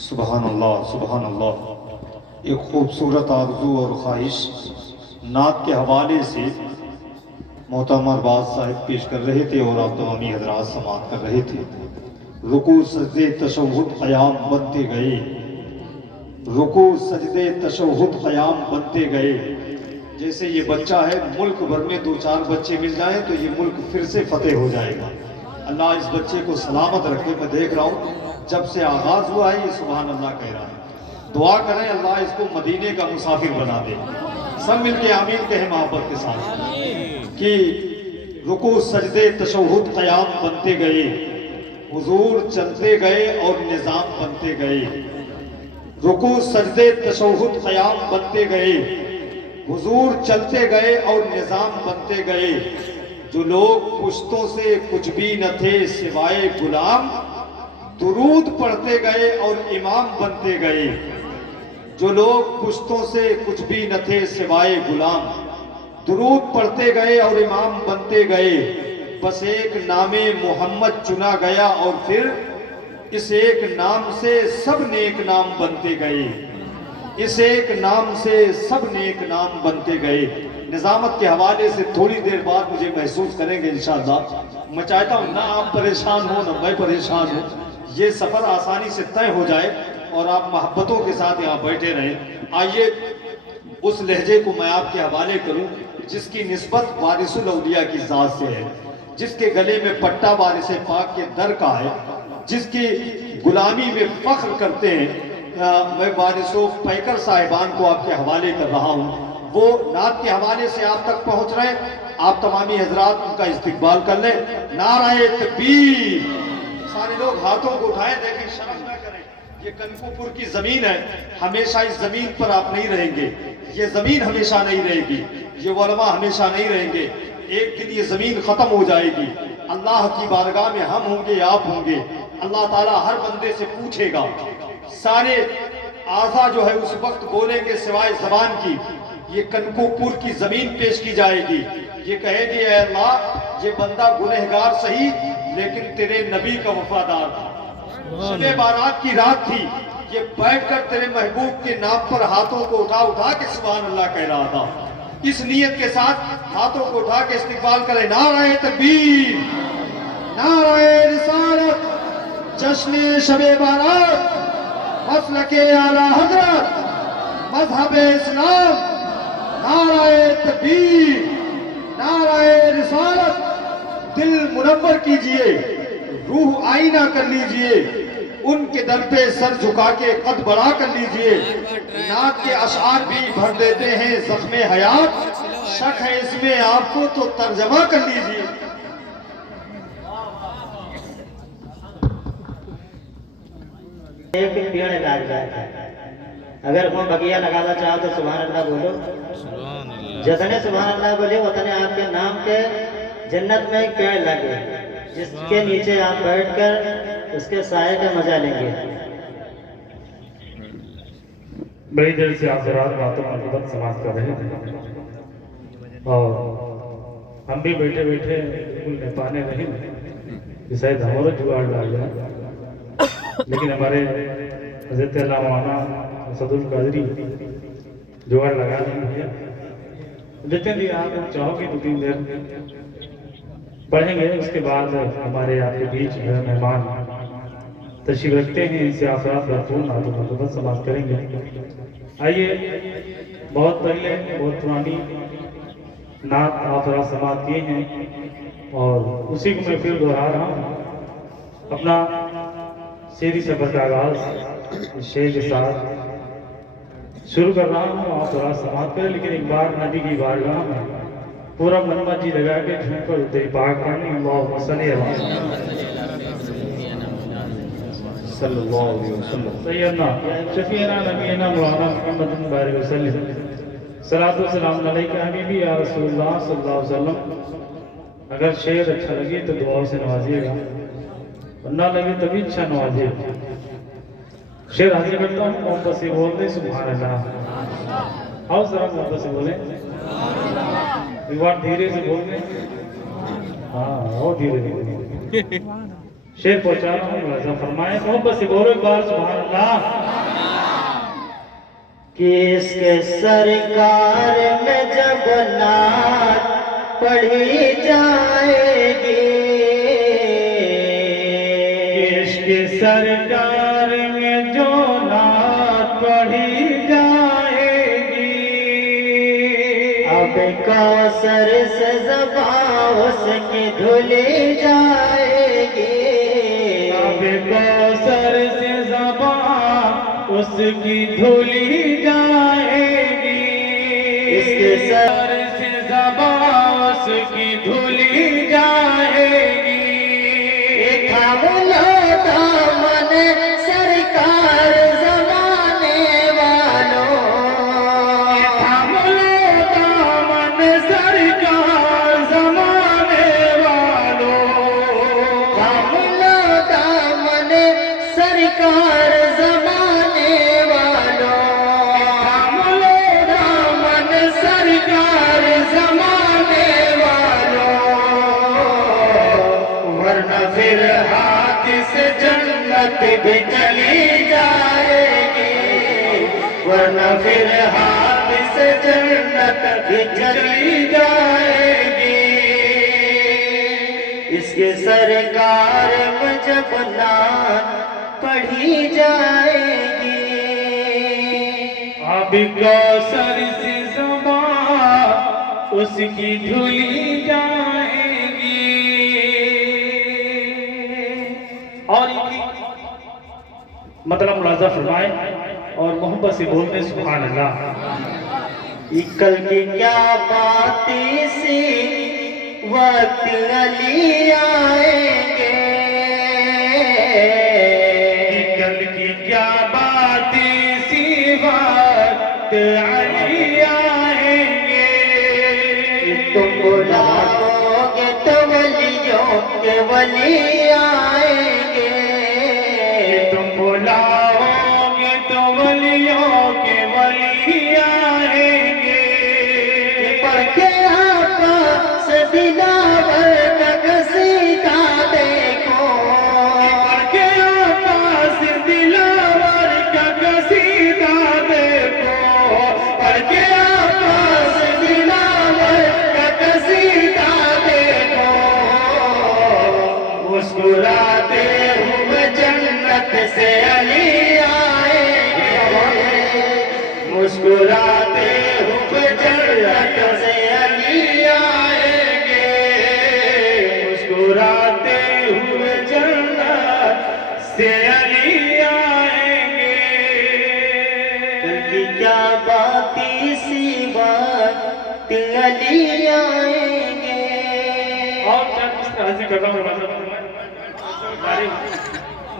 सुबहान अल्लाह सुबहान अल्लाह। एक खूबसूरत आरज़ू और ख्वाहिश नात के हवाले से मोहतरम बाज साहिब पेश कर रहे थे और आप तमामी हजरात समात कर रहे थे। रुकू सजदे तशहुद क़याम बनते गए, रुकू सजदे तशहुद क़याम बनते गए। जैसे ये बच्चा है, मुल्क भर में 2-4 बच्चे मिल जाएं तो ये मुल्क फिर से फतेह हो जाएगा। अल्लाह इस बच्चे को सलामत रखे। मैं देख रहा हूँ जब से आगाज हुआ है ये सुभान अल्लाह कह रहा है। दुआ करें अल्लाह इसको मदीने का मुसाफिर बना दे। सब मिलके आमीन कहें मोहब्बत के साथ कि रुकू सजदे तशहुद क़याम बनते गए, हुजूर चलते गए और निज़ाम बनते गए। रुकू सजदे तशहुद क़याम बनते गए, हुजूर चलते गए और निज़ाम बनते गए। जो लोग पुश्तों से कुछ भी न थे सिवाय गुलाम, दुरूद पढ़ते गए और इमाम बनते गए। जो लोग पुश्तों से कुछ भी न थे सिवाय गुलाम, दुरूद पढ़ते गए और इमाम बनते गए। बस एक नामे मोहम्मद चुना गया और फिर इस एक नाम से सब नेक नाम बनते गए। इस एक नाम से सब नेक नाम बनते गए। निजामत के हवाले से थोड़ी देर बाद मुझे महसूस करेंगे इंशाअल्लाह। मैं चाहता हूँ ना आप परेशान हो ना मैं परेशान हूँ, ये सफ़र आसानी से तय हो जाए और आप मोहब्बतों के साथ यहाँ बैठे रहें। आइए उस लहजे को मैं आपके हवाले करूँ जिसकी निस्बत वारिसुल औलिया की ज़ात से है, जिसके गले में पट्टा वारिस पाक के दर का है, जिसकी गुलामी में फ़ख्र करते हैं। मैं वारिसो पैकर साहिबान को आपके हवाले कर रहा हूँ। वो नात के हवाले से आप तक पहुँच रहे हैं। आप तमामी हजरात उनका इस्तकबाल कर लें। नाराए तकबीर। सारे लोग हाथों को उठाएं, देखें, शर्म ना करें। ये कनकपुर की जमीन है, हमेशा इस जमीन पर आप नहीं रहेंगे। ये जमीन हमेशा नहीं रहेगी, ये उलमा हमेशा नहीं रहेंगे। एक दिन ये जमीन खत्म हो जाएगी। अल्लाह की बारगाह में हम होंगे, आप होंगे। अल्लाह ताला हर बंदे से पूछेगा। सारे आज़ा जो है उस वक्त बोलेंगे सिवाय ज़बान की। ये कनकपुर की जमीन पेश की जाएगी। ये कहेगी, ऐ अल्लाह, ये बंदा गुनहगार सही लेकिन तेरे नबी का वफादार था। शब बारात की रात थी, ये बैठकर तेरे महबूब के नाम पर हाथों को उठा उठा के सुभान अल्लाह कह रहा था। इस नियत के साथ हाथों को उठा के इस्तिकबाल करें। नाराए तकबीर, नाराए रिसालत, जश्न शब बारात, मसलके आला हजरत, मजहब इस्लाम। नाराए तकबीर, नाराए रिसालत। दिल मुनव्वर कीजिए, रूह आईना कर लीजिए, उनके दर पे सर झुका के कद बढ़ा कर लीजिए। नात के अशआर भी भर देते हैं जख्मे हयात, शक है इसमें आपको तो तर्जमा कर लीजिए। एक पेड़ लग जाए, अगर कोई बगिया लगाना चाहो तो सुभान अल्लाह बोलो। जितने सुभान अल्लाह बोले उतने आपके नाम के जन्नत में एक पेड़ लगे, जिसके नीचे आप बैठकर उसके साए का मजा लेंगे। बड़ी देर से आप रात बातों में समाप्त कर रहे थे और हम भी बैठे बैठे बिल्कुल नेपाने रही कि शायद हमारा जुगाड़ लग जाए, लेकिन हमारे हज़रत अल्लाह मौलाना असदुल कादरी जुगाड़ लगा नहीं भैया। जितने भी आप चाहोगे 2-3 देर पढ़ेंगे, उसके बाद हमारे आपके बीच मेहमान तशरीफ रखते हैं, इनसे आफरात भरपूर नात समाप्त करेंगे। आइए, बहुत पहले बहुत पुरानी नात आफरात समाप्त किए हैं और उसी को मैं फिर दोहरा रहा हूँ। अपना शेरी सफर का आगाज शेर के साथ शुरू कर रहा हूँ। आप थोड़ा समाप्त करें, लेकिन एक बार नबी की बारगाह में पूरा मनवा जी लगा के झुमकर तेरी पाक पढ़नी। अल्लाहुम्मा सल्ली अला सल्लल्लाहु अलैहि वसल्लम सय्यदना शफीना नबीना मौलाना मुहम्मद बारिक वसल्लम सलातो सलाम अलैका हबीबी या रसूलुल्लाह सल्लल्लाहु अलैहि वसल्लम। अगर शेर अच्छा लगे तो दुआ से नवाजिएगा, ना लगे तभी अच्छा नवाजिएगा। शेर हाजिर करता हूँ, मोहब्बत से बोल दे सुभान अल्लाह। आओ जरा मोहब्बत से बोले, एक बार धीरे से बोल दे। हाँ, और धीरे धीरे। शेर पहुंचा रहा हूँ, मुलाजा फरमाए, मोहब्बत से बोलो एक बार सुभान अल्लाह। कि इसके सरकार में जब नात पढ़ी जाएगी, इसके सरकार में जो नात पढ़ी जाएगी, अब कौसर से ज़बां उसकी धुली जाएगी, अब कौसर से ज़बां उसकी धुली जाएगी, इसके सर से ज़बां उसकी धुली जाएगी। थाम लो दामन सरकार ज़माने वालों, थाम लो दामन सरकार ज़माने वालों, थाम लो दामन सरकार ज़माने वालों, थाम लो दामन सरकार ज़माने वालों, वरना फिर हाथ से जन्नत भी चली जाएगी, वरना फिर हाथ से जन्नत भी चली जाएगी। इसके सरकार में जब नात पढ़ी जाएगी, अब कौसर से ज़बां उसकी धुली जाएगी। और मतलब मुलाजा फरमाए और मोहब्बत से बोलने सुभान अल्लाह। कल की क्या बाती सी वक्त अली आएंगे, कल की क्या बात सी वक्त अली आएंगे, तुम बुलाओगे तो वलियों के वली आएंगे, तुम बुलाओगे तो वलियों के वली आएंगे, पढ़ के आपा से दिलावर का कसीदा देखो, पढ़ के आकाश दिलावर का कसीदा देखो, पढ़ के आकाश दिलावर का कसीदा देखो, मुस्कुराते हुए जन्नत से अली आएंगे, मुस्कुराते हुए जन्नत से अली आएंगे, मुस्कुराते हुए जन्नत से अली आएंगे। की क्या बाती सी बात अली आएंगे। और क्या किस तरह से कर रहा हूँ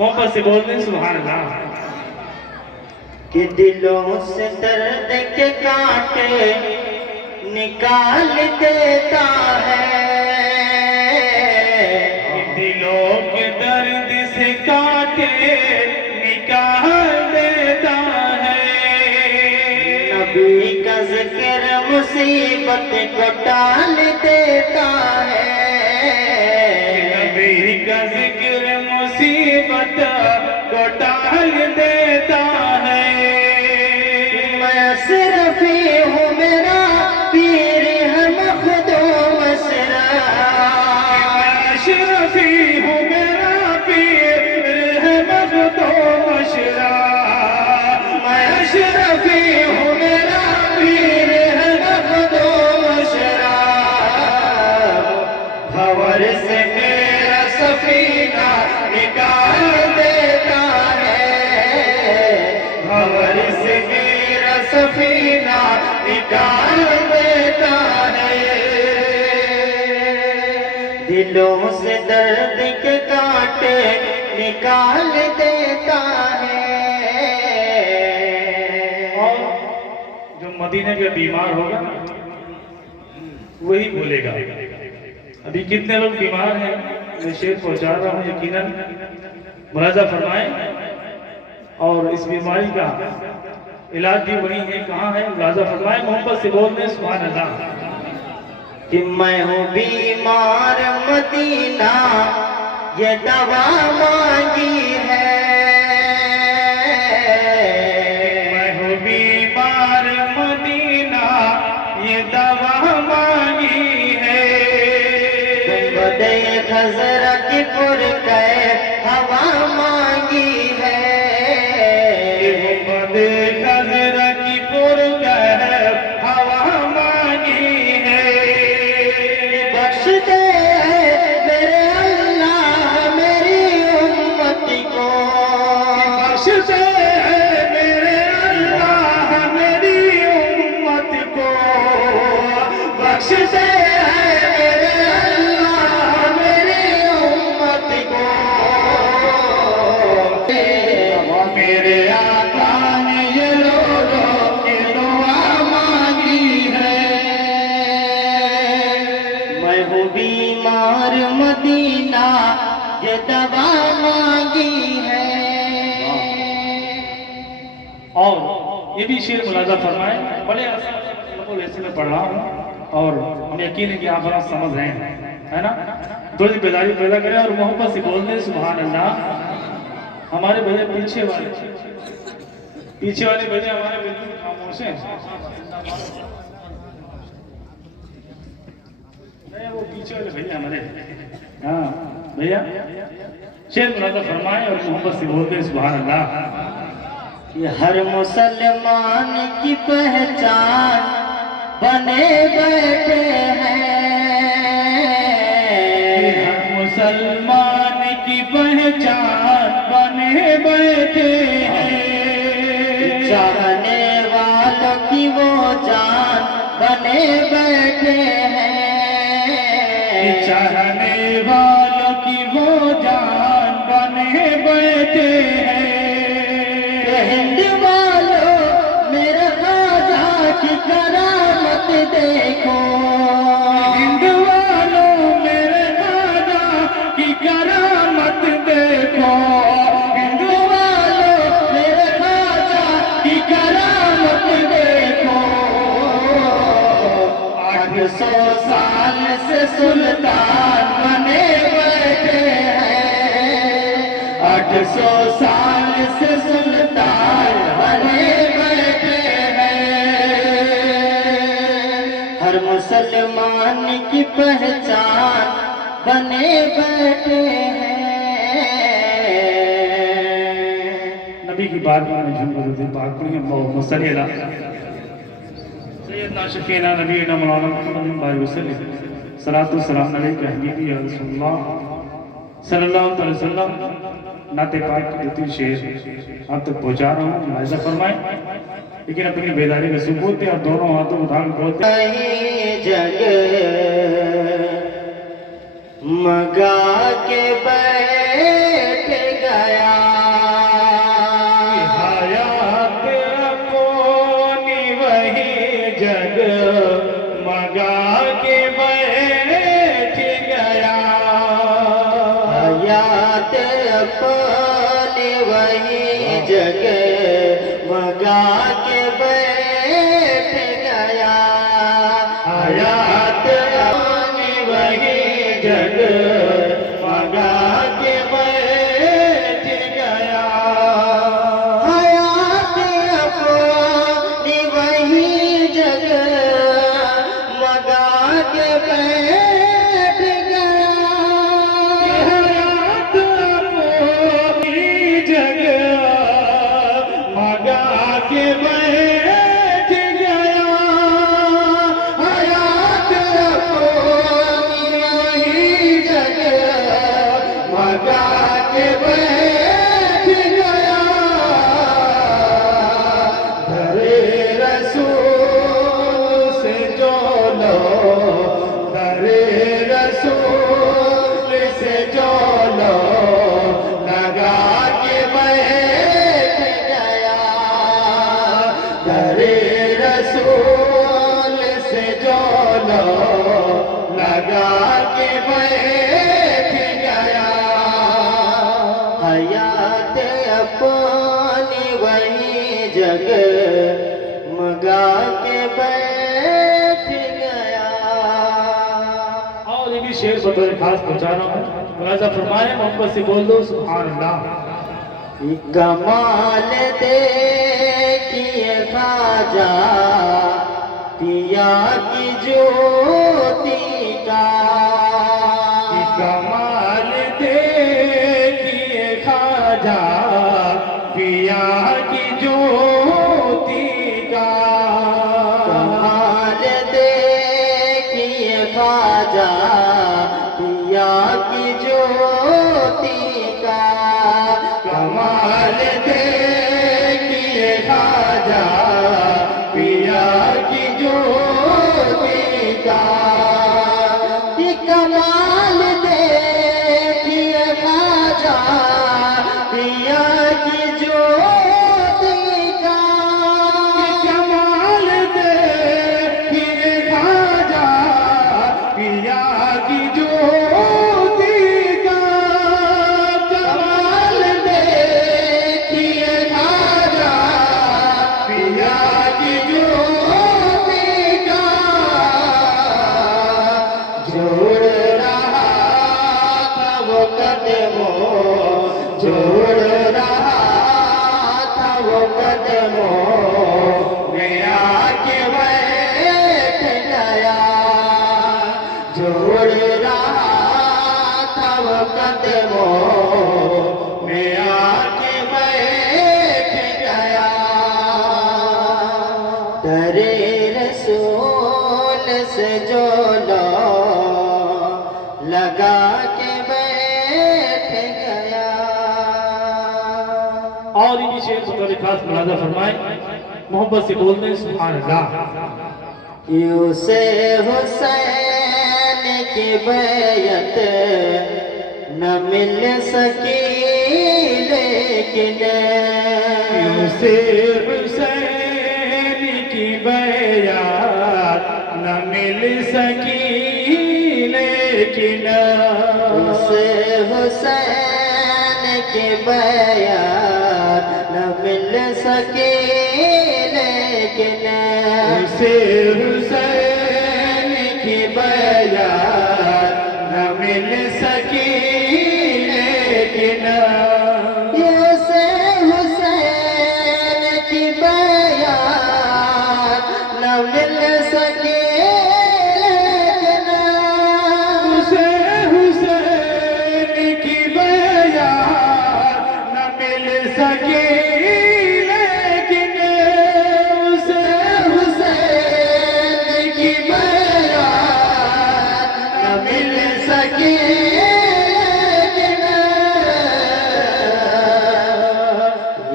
मोहब्बत से बोलते हैं सुभान अल्लाह। कि दिलों से दर्द के कांटे निकाल देता है, दिलों के दर्द से काटे निकाल देता है, नबी का जिक्र मुसीबत को टाल देता है, नबी का जिक्र मुसीबत को टाल देता है। मैं सिर्फी हूँ मेरा पीर है मखदूम असरा, अशरफी हूँ मेरा पीर है मखदूम अशरा, मैं अशरफी हूँ मेरा पीर है मखदूम असरा, भंवर से मेरा सफीना निकाल देता है, भंवर से मेरा सफीना निकाल देता है, दिलों से दर्द के कांटे निकाल देता है। और जो मदीने के बीमार होगा ना वही बोलेगा। अभी कितने लोग बीमार हैं, मैं शेर पहुंचा रहा हूँ, यकीनन मुलाजा फरमाएं। और इस बीमारी का इलाज भी वही है, कहाँ है, मुलाजा फरमाएं, मोहब्बत से बोलते हैं सुभान अल्लाह। कि मैं हूँ बीमार मदीना یہ دوا مانگی ہے میں ہوں بیمار مدینہ یہ دوا مانگی ہے گنبد خضرا کی پرکیف ہوا مانگی ہے گنبد خضرا کی پرکیف ہوا مانگی ہے بخش دے میرے اللہ میری امت کو بخش دے میرے اللہ میری امت کو بخش دے میرے اللہ میری امت کو میرے آقا نے یہ دعا مانگی ہے میں ہوں بیمار مدینہ یہ دوا مانگی ہے اور یہ بھی شعر ملاحظہ فرمائیں بڑے ایسے میں پڑھ رہا ہوں اور ہمیں یقین ہے کہ آپ بڑا سمجھ رہے ہیں ہے نا تھوڑی بیداری پیدا کریں اور محبت سے بول دیں سبحان اللہ ہمارے بھائی پیچھے والے بھائی ہمارے بالکل خاموش ہیں نہیں وہ پیچھے والے بھیا ہمارے ہاں بھیا شعر ملاحظہ فرمائیں اور محبت سے بول دیں سبحان اللہ یہ ہر مسلمان کی پہچان بنے بیٹھے ہیں ہر مسلمان کی پہچان بنے بیٹھے ہیں چاہنے والوں کی وہ جان بنے بیٹھے ہیں چاہنے والوں کی وہ جان بنے بیٹھے ہیں ہند والوں میرے خواجہ کی کرامت دیکھو ہند والوں میرے خواجہ کی کرامت دیکھو ہند والوں میرے خواجہ کی کرامت دیکھو 800 سال سے سلطان بنے بیٹھے ہیں 800 سال سے سلطان بنے بیٹھے ہیں ہر مسلمان کی پہچان بنے بیٹھے ہیں نبی کی بات میں جھوم کر پاک پڑھی اللہم صلی اللہ سیدنا شفیعنا نبینا مولانا محمد بھائی وسلم صلاۃ والسلام علیکہ حبیبی یا رسول اللہ صلی اللہ علیہ وسلم نعت پاک کی دوتی شعر آپ تک پہنچا رہا ہوں ملاحظہ فرمائیں لیکن اپنی بیداری کا ثبوت دے اور دونوں ہاتھوں اٹھا کر بولتے جگ مگا کے بیٹھ گیا حیات اپنی وہی جگ مگا کے بیٹھ گیا حیات اپنی وہی جگ مگا کے بیٹھ گیا حیات اپنی وہی جگ مگا کے بیٹھ گیا حیات اپنی وہی جگ مگا کے بیٹھ گیا حیات اپنی جگ مگا کے بیٹھ گیا حیات اپنی وہی جگ مگا کے بیٹھ گیا درے رسول سے جو لو درے رسول سے جو لو لگا کے بیٹھ گیا درے رسول سے جو لو لگا کے بیٹھ گیا حیات اپنی وہی جگ مگا کے بیٹھ گیا اور یہ بھی شعر بطور خاص پہنچا رہا ہوں मुलाजा फरमाए मोहब्बत से बोल दो सुभान अल्लाह। कमाल देखिए खाजा पिया की ज्योति का, कमाल देखिए खाजा पिया की ज्योति का, कमाल देखिए खाजा पिया की ज्योति का, कमाल देखिए खाजा पिया की ज्योति का, कि कमाल देखिए खाजा पिया की ज्योति का, कमाल देखिए खाजा पिया की ज्योति का, कमाल देखिए खाजा पिया की ज्योति का, जोड़ रहा था वो कदमों, जोड़ रहा था वो कदमों में आके बैठ गया, जोड़ रहा था वो कदमों में आके बैठ गया, तेरे रसूल से जो लगा के बैठ गया। और इन्हीं शेर को बड़े खास मुलाजा फरमाए मोहब्बत से बोलते हैं सुभान अल्लाह। यूसे हुसैन की बैयत न मिल सकी लेकिन, से हुसैन की बैयात न मिल सकी लेकिन, उसे हुसैन की बैयत न मिल सकी लेकिन, से हुसैन की बैयात न मिल सकी लेकिन, यूसे हुसैन की बैयत न मिल सकी लेकिन, उसे हुसैन की बैयात न मिल सकी लेकिन, उसे हुसैन की बैयत न मिल सकी लेकिन,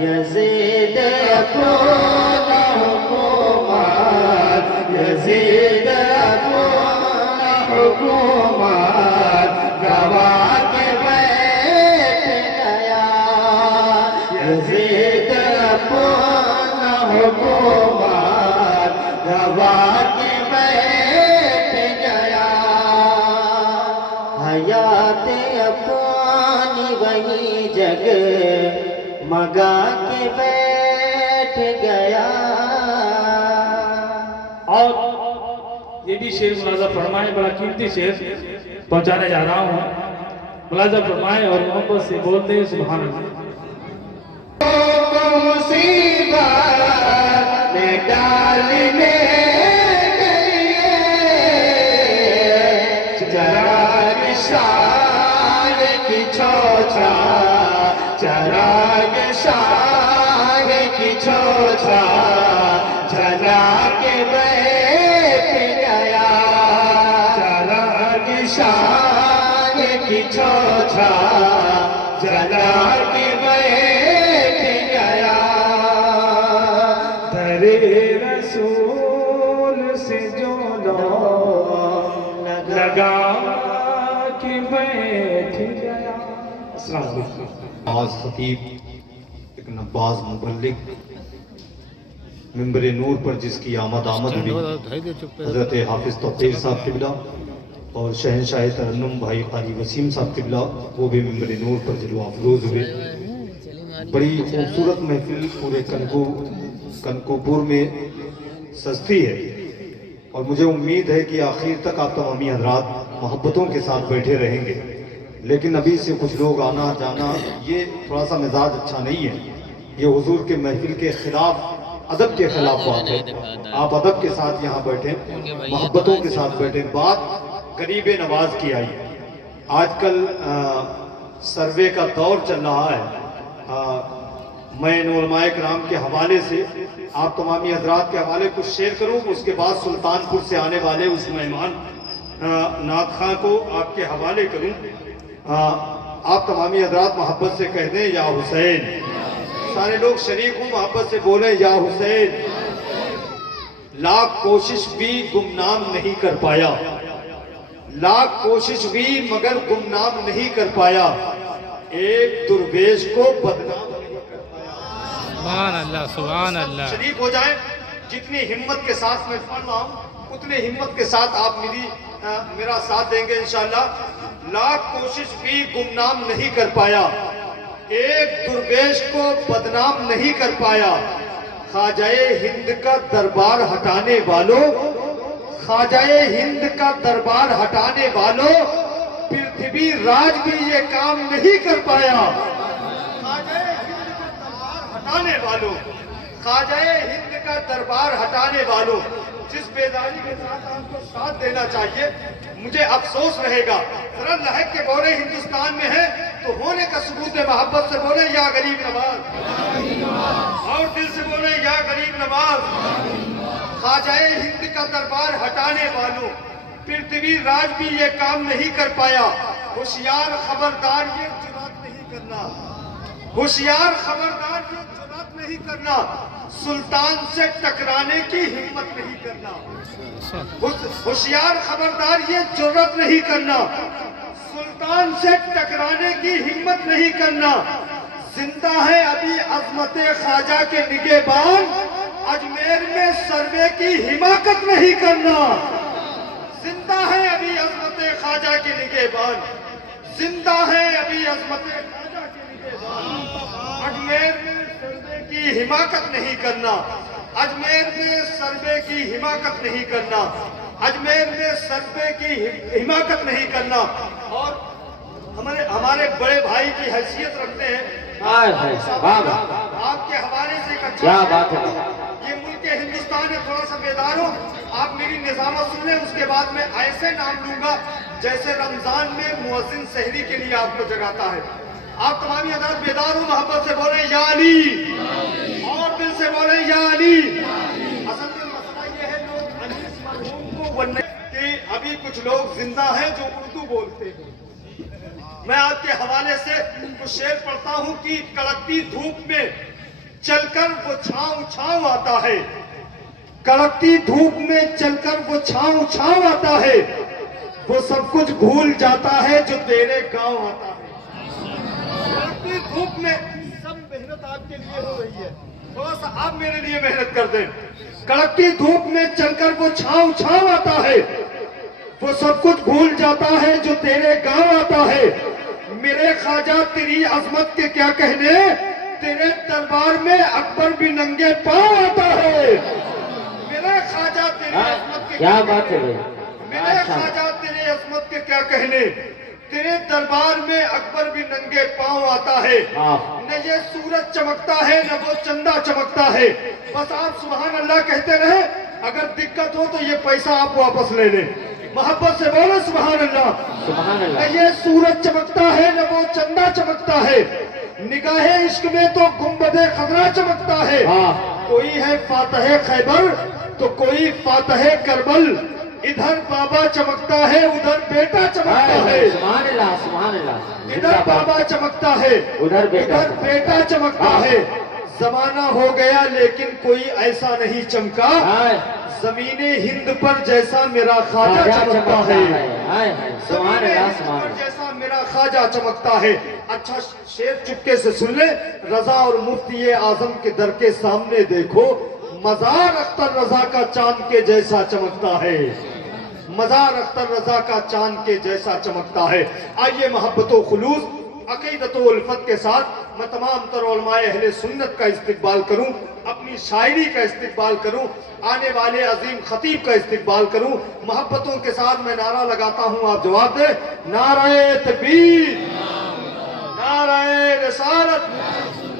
यजीद अपना हुकूमत, यजीद अपना हुकूमत गवा के बैठ गया, यजीद अपना हुकूमत गवा के बैठ गया, हयात अपनी वही जगह मगा के बैठ गया। और ये भी शेर मुलाजा फरमाए, बड़ा कीमती शेर पहुंचाने जा रहा हूँ। मुलाजा फरमाए और मोहब्बत से बोलते हैं सुभान अल्लाह। मुसीबत में डालने के लिए चराग शाग की छोछा, चराग शाग की छोछा जला के बैठ गया, चराग शाग की छोछा जला के बैठ गया, तेरे रसूल से जो लगा के बैठ गया। अस्सलाम वालेकुम। आज खतीब एक नवाज मुबल्लिग मिंबर नूर पर जिसकी आमद हुई हज़रत हाफिज तौक़ीर साहब किबला और शहनशाह तरन्नुम भाई कारी वसीम साहब किबला वो भी मिंबर नूर पर जलवा अफरोज़ हुए। बड़ी खूबसूरत महफिल पूरे कनकोपुर में सजती है और मुझे उम्मीद है कि आखिर तक आप तमामी हजरात मोहब्बतों के साथ बैठे रहेंगे। लेकिन अभी से कुछ लोग आना जाना, ये थोड़ा सा मिजाज अच्छा नहीं है। ये हुजूर के महफिल के खिलाफ, अदब के खिलाफ बात है। आप अदब के साथ यहाँ बैठे, मोहब्बतों के साथ बैठे। बात गरीब नवाज की आई। आजकल सर्वे का दौर चल रहा है। मैं उलमाए किराम के हवाले से, आप तमामी हजरात के हवाले कुछ शेयर करूँ, उसके बाद सुल्तानपुर से आने वाले उस मेहमान नात खां को आपके हवाले करूँ। आप तमामी हजरात मोहब्बत से कह दें या हुसैन। सारे लोग शरीक हूँ, मोहब्बत से बोले या हुसैन। लाख कोशिश भी गुमनाम नहीं कर पाया, लाख कोशिश भी मगर गुमनाम नहीं कर पाया, एक दुर्वेश को बदनाम नहीं कर पाया। सुभान अल्लाह, सुभान अल्लाह। शरीक हो जाए। जितनी हिम्मत के साथ मैं पढ़ रहा हूँ, उतने हिम्मत के साथ आप मेरा साथ देंगे इंशाअल्लाह। लाख कोशिश भी गुमनाम नहीं कर पाया, एक दुर्वेश को बदनाम नहीं कर पाया। ख्वाजाए हिंद का दरबार हटाने वालों, ख्वाजाए हिंद का दरबार हटाने वालों, पृथ्वी राज भी ये काम नहीं कर पाया। ख्वाजाए हिंद का दरबार हटाने वालों, ख्वाजाए हिंद का दरबार हटाने वालों, जिस बेदारी के साथ आपको साथ देना चाहिए, मुझे अफसोस रहेगा। जरा लहक के बोले हिंदुस्तान में है तो होने का सबूत है। मोहब्बत से बोले या गरीब नवाज, और दिल से बोले या गरीब नवाज। ख्वाजाए हिंद का दरबार हटाने वालों, पृथ्वी राज भी ये काम नहीं कर पाया। होशियार खबरदार ये जुर्रत नहीं करना, होशियार खबरदार ये जुर्रत नहीं करना, सुल्तान से टकराने की हिम्मत नहीं करना। होशियार खबरदार ये जुर्रत नहीं करना, सुल्तान से टकराने की हिम्मत नहीं करना। जिंदा है अभी अजमत ख्वाजा के निगहबान, अजमेर में सर्वे की हिमाकत नहीं करना। जिंदा है अभी अजमत ख्वाजा के निगहबान, जिंदा है अभी अजमत ख्वाजा के निगहबान, अजमेर में सर्वे की हिमाकत नहीं करना, अजमेर में सर्वे की हिमाकत नहीं करना, अजमेर में सर्वे की हिमाकत नहीं करना। और हमारे बड़े भाई की हैसियत रखते हैं। आपके हवाले से एक अच्छा क्या बात है। ये मुल्क हिंदुस्तान है, थोड़ा सा बेदार हो। आप मेरी निजामत सुन लें, उसके बाद मैं ऐसे नाम लूंगा जैसे रमजान में मुअज्जिन सहरी के लिए आपको जगाता है। आप तमामी हज़रात बेदार हो, मोहब्बत से बोले या अली, और दिल से बोले या अली। असल में मसला ये है, लोग अनीस मरहूम को वन्ने कि अभी कुछ लोग जिंदा हैं जो उर्दू बोलते हैं। मैं आपके हवाले से कुछ शेर पढ़ता हूं कि कड़कती धूप में चलकर वो छांव छांव आता है, कड़कती धूप में चलकर वो छांव छांव आता है, वो सब कुछ भूल जाता है जो तेरे गांव आता है। कड़कती धूप में सब मेहनत आपके लिए हो रही है, थोड़ा सा आप मेरे लिए मेहनत कर दें। कड़कती धूप में चलकर वो छांव छांव आता है, वो सब कुछ भूल जाता है जो तेरे गांव आता है। मेरे ख्वाजा तेरी अजमत के क्या कहने, तेरे दरबार में अकबर भी नंगे पांव आता है। मेरे ख्वाजा तेरी अजमत के क्या बात है भाई, मेरे ख्वाजा तेरे अजमत के क्या कहने, तेरे दरबार में अकबर भी नंगे पांव आता है। न ये सूरज चमकता है न वो चंदा चमकता है, बस आप सुभान अल्लाह कहते रहे। अगर दिक्कत हो तो ये पैसा आप वापस ले लें। मोहब्बत से बोलो सुभान अल्लाह। सुभान अल्लाह। न ये सूरज चमकता है न वो चंदा चमकता है, निगाहे इश्क में तो गुंबदे खजरा चमकता है। कोई है फातह खैबर तो कोई फातह करबल, इधर बाबा चमकता है उधर बेटा चमकता है। सुभान अल्लाह, सुभान अल्लाह। इधर बाबा चमकता है उधर बेटा चमकता है। जमाना हो गया लेकिन कोई ऐसा नहीं चमका, जमीने हिंद पर जैसा मेरा ख्वाजा चमकता है। जमीने हिंद पर जैसा मेरा ख्वाजा चमकता है। अच्छा शेर चुपके से सुन ले। रजा और मुफ्ती आजम के दर के सामने देखो, मजार अख्तर रजा का चांद के जैसा चमकता है, मजार अख्तर रजा का चांद के जैसा चमकता है। आइए मोहब्बत व खुलूस अकीदत व उल्फत के साथ मैं तमाम तर उलमाए अहले सुन्नत का इस्तिकबाल करूं, अपनी शायरी का इस्तिकबाल करूं, आने वाले अजीम खतीब का इस्तिकबाल करूं। मोहब्बतों के साथ मैं नारा लगाता हूं, आप जवाब दें। नाराए तकबीर, नाराए रिसालत,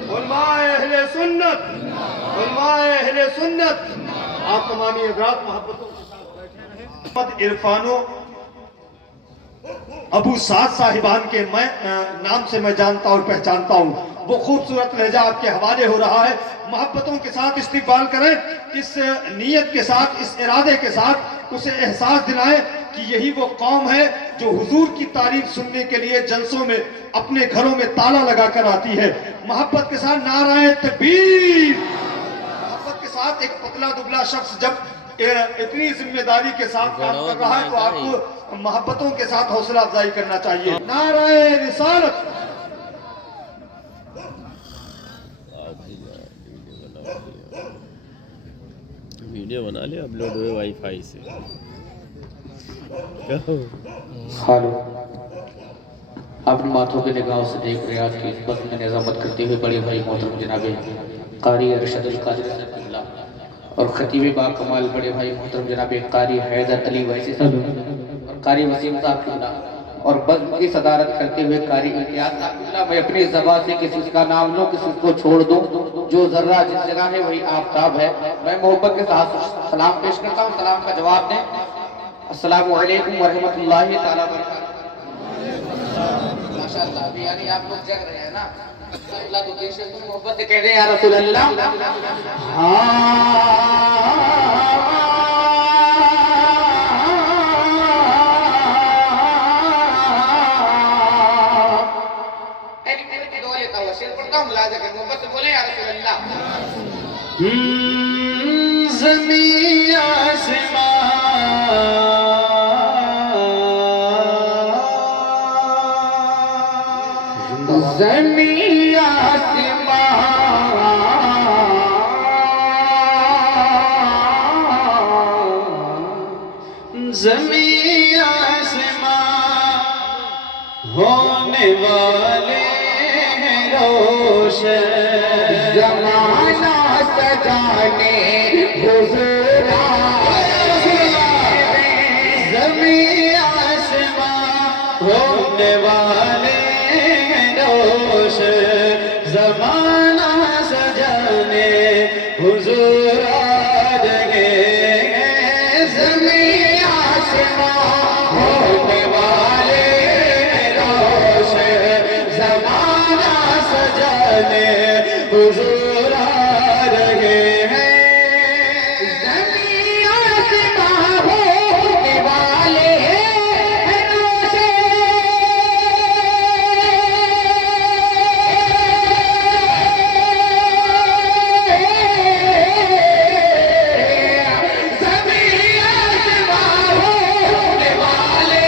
उलमाए अहले सुन्नत, उलमाए अहले सुन्नत। आप तमामी हज़रात मोहब्बतों के साथ बैठे रहें। मोहम्मद इरफानो अबू साद साहिबान के नाम से मैं जानता और पहचानता हूँ। वो खूबसूरत लहजा आपके हवाले हो रहा है। मोहब्बतों के साथ इस्तिकबाल करें, इस नीयत के साथ, इस इरादे के साथ उसे एहसास दिलाएं कि यही वो कौम है जो हुजूर की तारीफ सुनने के लिए जलसों में अपने घरों में ताला लगा कर आती है। मोहब्बत के साथ नाराए तकबीर। मोहब्बत के साथ एक पतला दुबला शख्स जब इतनी जिम्मेदारी के साथ काम कर रहा है तो आपको मोहब्बतों के साथ हौसला अफजाई करना चाहिए। नाराए रिसालत। वीडियो बना ले, अपलोड हुए वाईफाई से। हेलो, अपनी माथों की निगाहों से देख रहे हैं आपकी बस में निजामत करते हुए बड़े भाई मोहतरम जनाबे कारी अरशदुल कादिर साहब और खतीब बाकमाल बड़े भाई मोहतरम जनाबे कारी हैदर अली वैसी साहब और कारी वसीम साहब किबला और बज़्म की सदारत करते हुए कारी इम्तियाज साहब किबला। मैं अपनी ज़बान से किसी का नाम लूं, किसी को छोड़ दूं, जो जर्रा जिस जगह है वही आफ्ताब है। मैं मोहब्बत के साथ सलाम पेश करता हूं, सलाम का जवाब दें। अस्सलामु अलैकुम व रहमतुल्लाहि तआला व बरकातहू। माशाअल्लाह, अभी यानी आप लोग जग रहे हैं ना। अल्लाह तो देश से मोहब्बत से कह रहे हैं या रसूल अल्लाह। मुलाज़ा कर मोहब्बत से बोले या रसूल अल्लाह। ज़मीन आसमां ज़मीन आसमां ज़मीन आसमां होने वाले ज़माना सजाने हुज़ूर ज़मीन आसमां होने वाले रोश ज़माना सजाने हुज़ूर आएंगे। ज़मीन आसमां होने वाले रोश ज़माना सजाने हुज़ूर आ रहे हैं। ज़मीन आसमां होने वाले रोशे ज़मीन आसमां होने वाले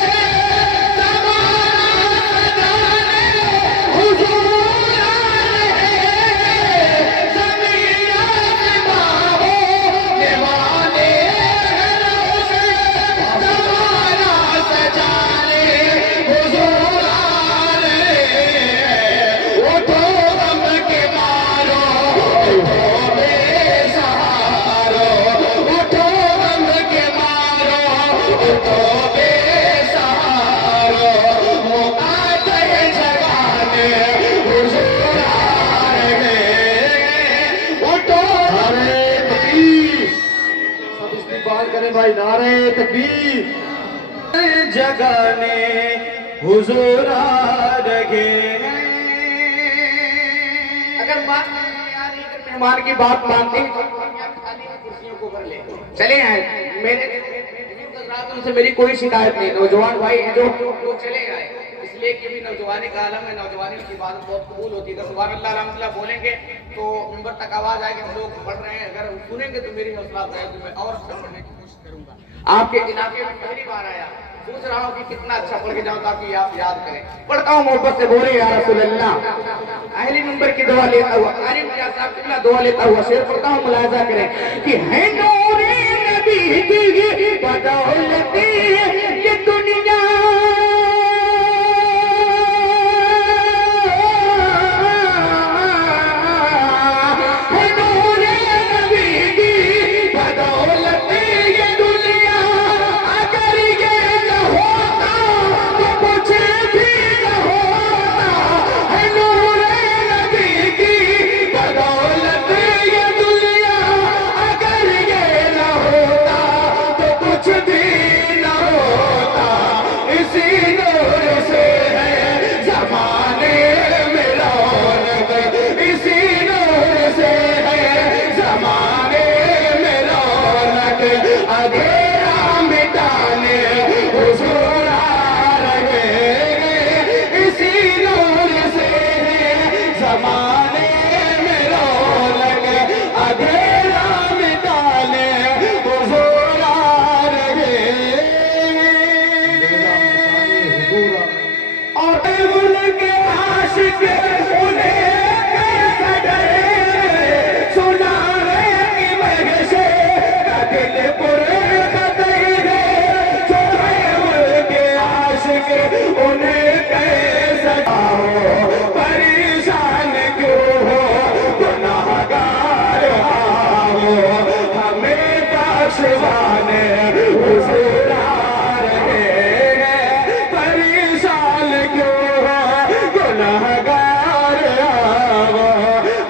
रोशे ज़माना सजाने हुज़ूर करें भाई। नारे तकबीर। जगाने हुजूर आ रहे हैं। अगर बात मेहमान की बात मानते हैं कुर्सियों को भर ले चले आए। उनसे मेरी कोई शिकायत नहीं। नौजवान भाई हैं जो चले आए, इसलिए कि भी नौजवानी का आलम है, नौजवानी की बात बहुत कबूल होती है। सुभान अल्लाह रहमतुल्लाह बोलेंगे तो मिंबर तक आवाज आएगी, हम लोग पढ़ रहे हैं, अगर सुनेंगे तो मेरी हौसला अफजाई मैं और अच्छा पढ़ने की कोशिश करूंगा। आपके इलाके में पहली बार आया, सोच रहा हूँ कि कितना अच्छा पढ़ के जाऊँ ताकि आप याद करें। पढ़ता हूँ मोहब्बत से, बोले या रसूल अल्लाह। अहली नंबर की दुआ लेता हुआ, आलिम मियां साहब किबला दुआ लेता हुआ शेर पढ़ता हूँ, मुलाहिजा करें कि है नूरे नबी की बदौलत ये दुनिया उन के आशिक उन्हें कैसा डरे सुनाने की महशे का दिल पुरखतई है जो है उनके आशिक उन्हें कैसा आओ परेशान क्यों हो गुनाहगार आओ हमें बख्शवाने हुजूर आ रहे हैं परेशान क्यों हो गुनाहगार आओ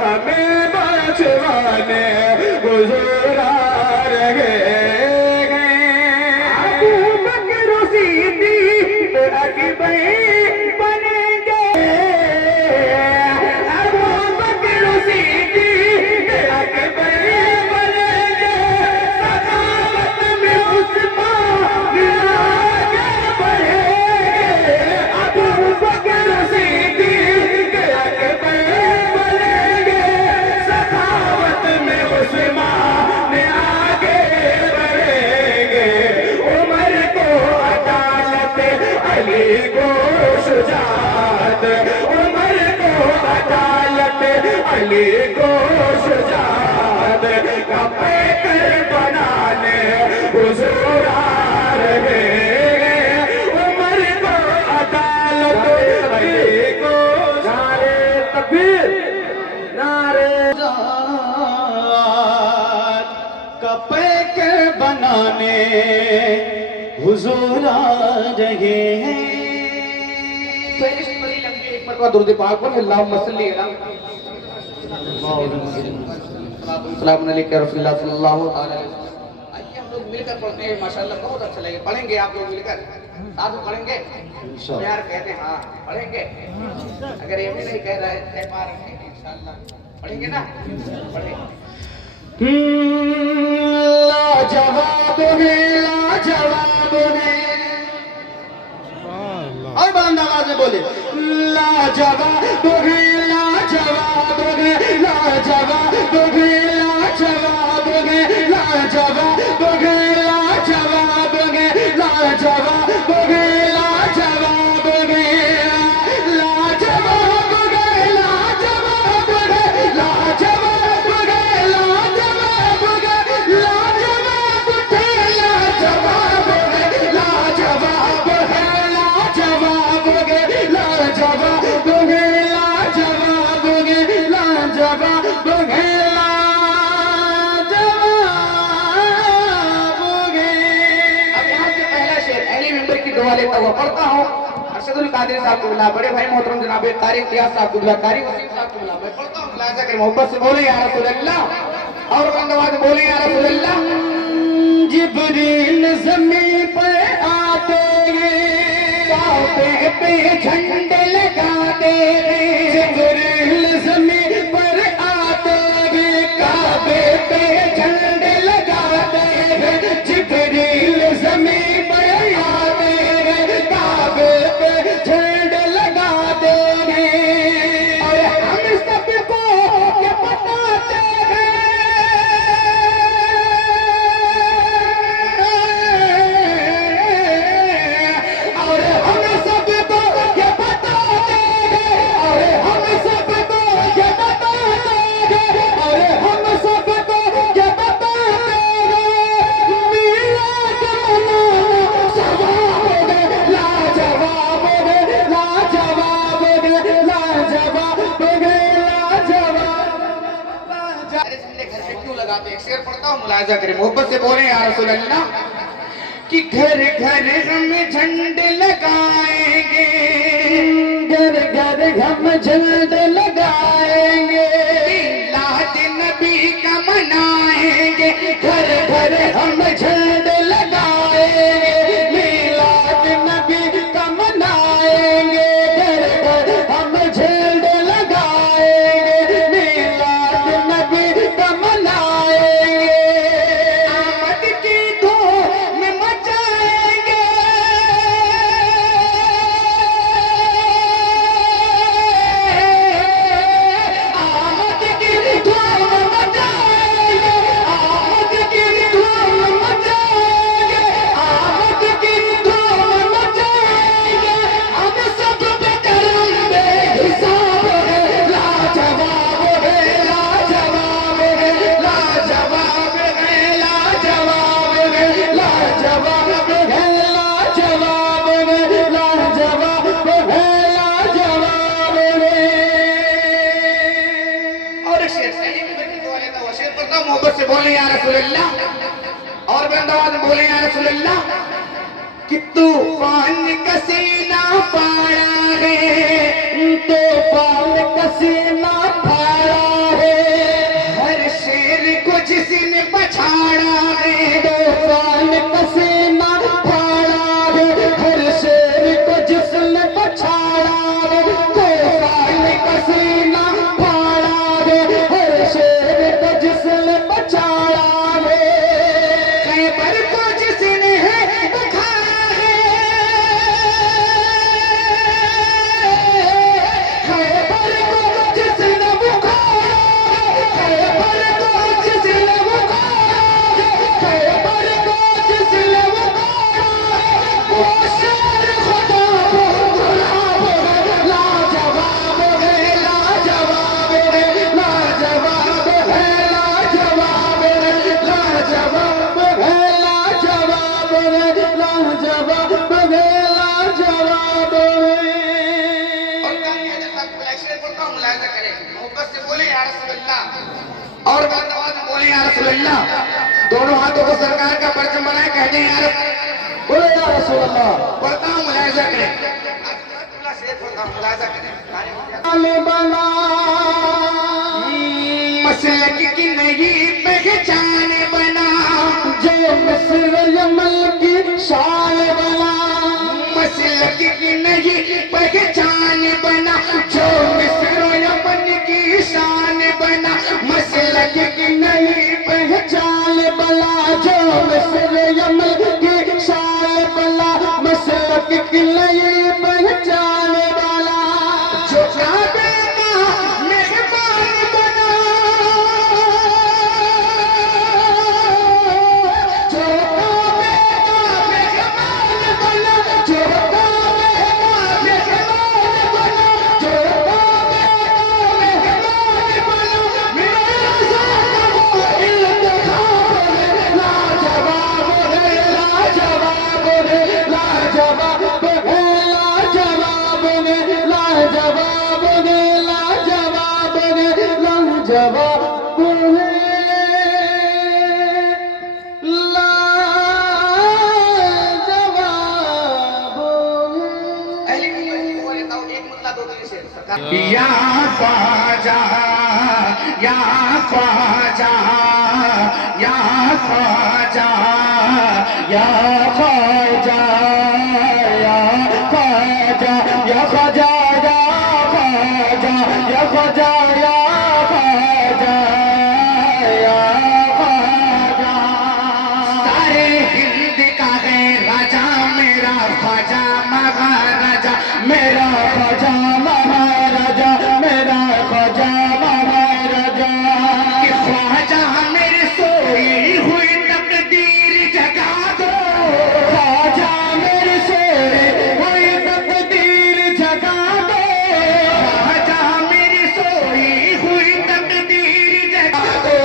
हमें बख्शवाने हुजूर आ रहे हैं अबू बकर सिद्दीक अकबर बनेंगे अबू बकर सिद्दीक अकबर बनेंगे सखावत में उस्मान आगे बढ़ेंगे अबू बकर सिद्दीक अकबर बनेंगे सखावत में उस्मान आगे बढ़ेंगे उमर को अदालत अली को शुजात उमर को अदालत अली को शुजात कपे कर बनाने हुजूर आ रहे हैं उमर को अदालत अली को नारे तकबीर नारे कपे के बनाने हुजूर आ रहे हैं फेरिस्त बड़ी लंबी एक मरतबा दुरूद पाक पर अल्लाहुम्मा सल्ली अला सलाम अलैका रसूलुल्लाह सल्लल्लाहु अलैहि वसल्लम। आइए हम लोग मिलकर पढ़ते हैं माशाअल्लाह बहुत अच्छा लगेगा पढ़ेंगे आप लोग मिलकर साथ में पढ़ेंगे यार कहते हैं हाँ पढ़ेंगे अगर ये भी नहीं कह रहा है कह पा रहे हैं इंशाअल्लाह पढ़ेंगे ना पढ़ेंगे लाजवाब है लाजवाब है और बुलंद आवाज में बोले लाजवाब है लाजवाब है लाजवाब है लाजवाब है लाजवाब है लाजवाब है लाजवाब है लाजवाब है लाजवाब है लाजवाब है लाजवाब है लाजवाब है लाजवाब थे लाजवाब है लाजवाब है लाजवाब है लाजवाब है लाजवाब है लाजवाब है अब यहाँ से पहला शेर अहले मेंबर की दुआ लेता हुआ पढ़ता हूँ अरशदुल कादिर साहब को बुला बड़े भाई मोहतरम जनाब कारी इतिहास साहब को बुला कारी वसीम साहब को बुला मैं पढ़ता हूँ मुलाजा कर मोहब्बत से बोले या रसूल अल्लाह और बंदवाद बोले या रसूल अल्लाह जिब्रील ज़मीं पे आते काबे पे झंडे लगाते जिब्रील ज़मीं पर आते काबे पे झंडे लगाते जिब्रील ज़मीं पर आते काबे पे झंडे लगाते और हम सबको ये बताते हैं और हम सबको ये बताते हैं और हम सबको ये बताते हैं और हम सबको ये बताते हैं मिलाद मनाना सवाब है लाजवाब है लाजवाब है लाजवाब है लाजवाब अरे सुनने घर पे क्यों लगाते हैं शेर पढ़ता हूँ मुलाजा करें मोहब्बत से बोले या रसूल अल्लाह कि घर घर हम झंडे लगाएंगे घर घर हम झंडे लगाएंगे मिलाद नबी का मनाएंगे घर घर हम झंडे लगाएंगे मिलाद नबी का मनाएंगे घर घर हम झंडे लगाएंगे मिलाद नबी का मनाएंगे आमद की धूम मचाएंगे से बोले या रसूल अल्लाह और बुलंद आवाज में बोले या रसूल अल्लाह कि तूफान का सीना फाड़ा है, तूफान का सीना फाड़ा है, हर शेर को जिसने पछाड़ा है, तूफान का सीना फाड़ा है, हर शेर को जिसने पछाड़ा है, तूफान का सीना फाड़ा है, हर शेर को जिसने पछाड़ा है, खैबर को जिसने है दिखाया है, खैबर को जिसने बुखारा है, खैबर को जिसने बुखारा है, खैबर को जिसने बुखारा है, वो शेर खुदा वो गुलाब है, लाजवाब है, लाजवाब है, लाजवाब है, लाजवाब है, लाजवाब है, लाजवाब है, लाजवाब है, लाजवाब है। और कहानी है जैसा ऐसे बोलता हूँ मुलाहिजा करें, मोहब्बत से बोले या रसूल अल्लाह और बुलंद आवाज में बोले या रसूल अल्लाह, दोनों हाथों को सरकार का परचम बनाए कह दें यार बोले या रसूल अल्लाह, पढ़ता हूँ मुलाहिजा करें, शेर पढ़ता हूँ मुलाहिजा करें। बना मसलक की नई पहचान बना, जो मिस्र यमन की शान बना, मसलक की नई पहचान बना, जो मिस्र यमन की शान बना, मसलक की नई पहचान बना, जो मिस्र यमन की शान बना, मसलक की नई पहचान बना, जो काबे का मेहमान बना, जो काबे का मेहमान बना, जो काबे का मेहमान बना, जो काबे का मेहमान बना, मेरा ज़ात वो इंतखाब है, लाजवाब है, लाजवाब है, लाजवाब है, लाजवाब है, लाजवाब है, लाजवाब है, लाजवाब है, या ख्वाजा या ख्वाजा या ख्वाजा या ख्वाजा या ख्वाजा या ख्वाजा या ख्वाजा या ख्वाजा या ख्वाजा, सारे हिंद का है राजा मेरा ख्वाजा महाराजा, मेरा ख्वाजा महाराजा, मेरा ख्वाजा महाराजा, कि ख्वाजा मेरे सोई हुई तकदीर जगा दो, ख्वाजा मेरे सोई हुई तकदीर जगा दो, ख्वाजा मेरी सोई हुई तकदीर जगा दो,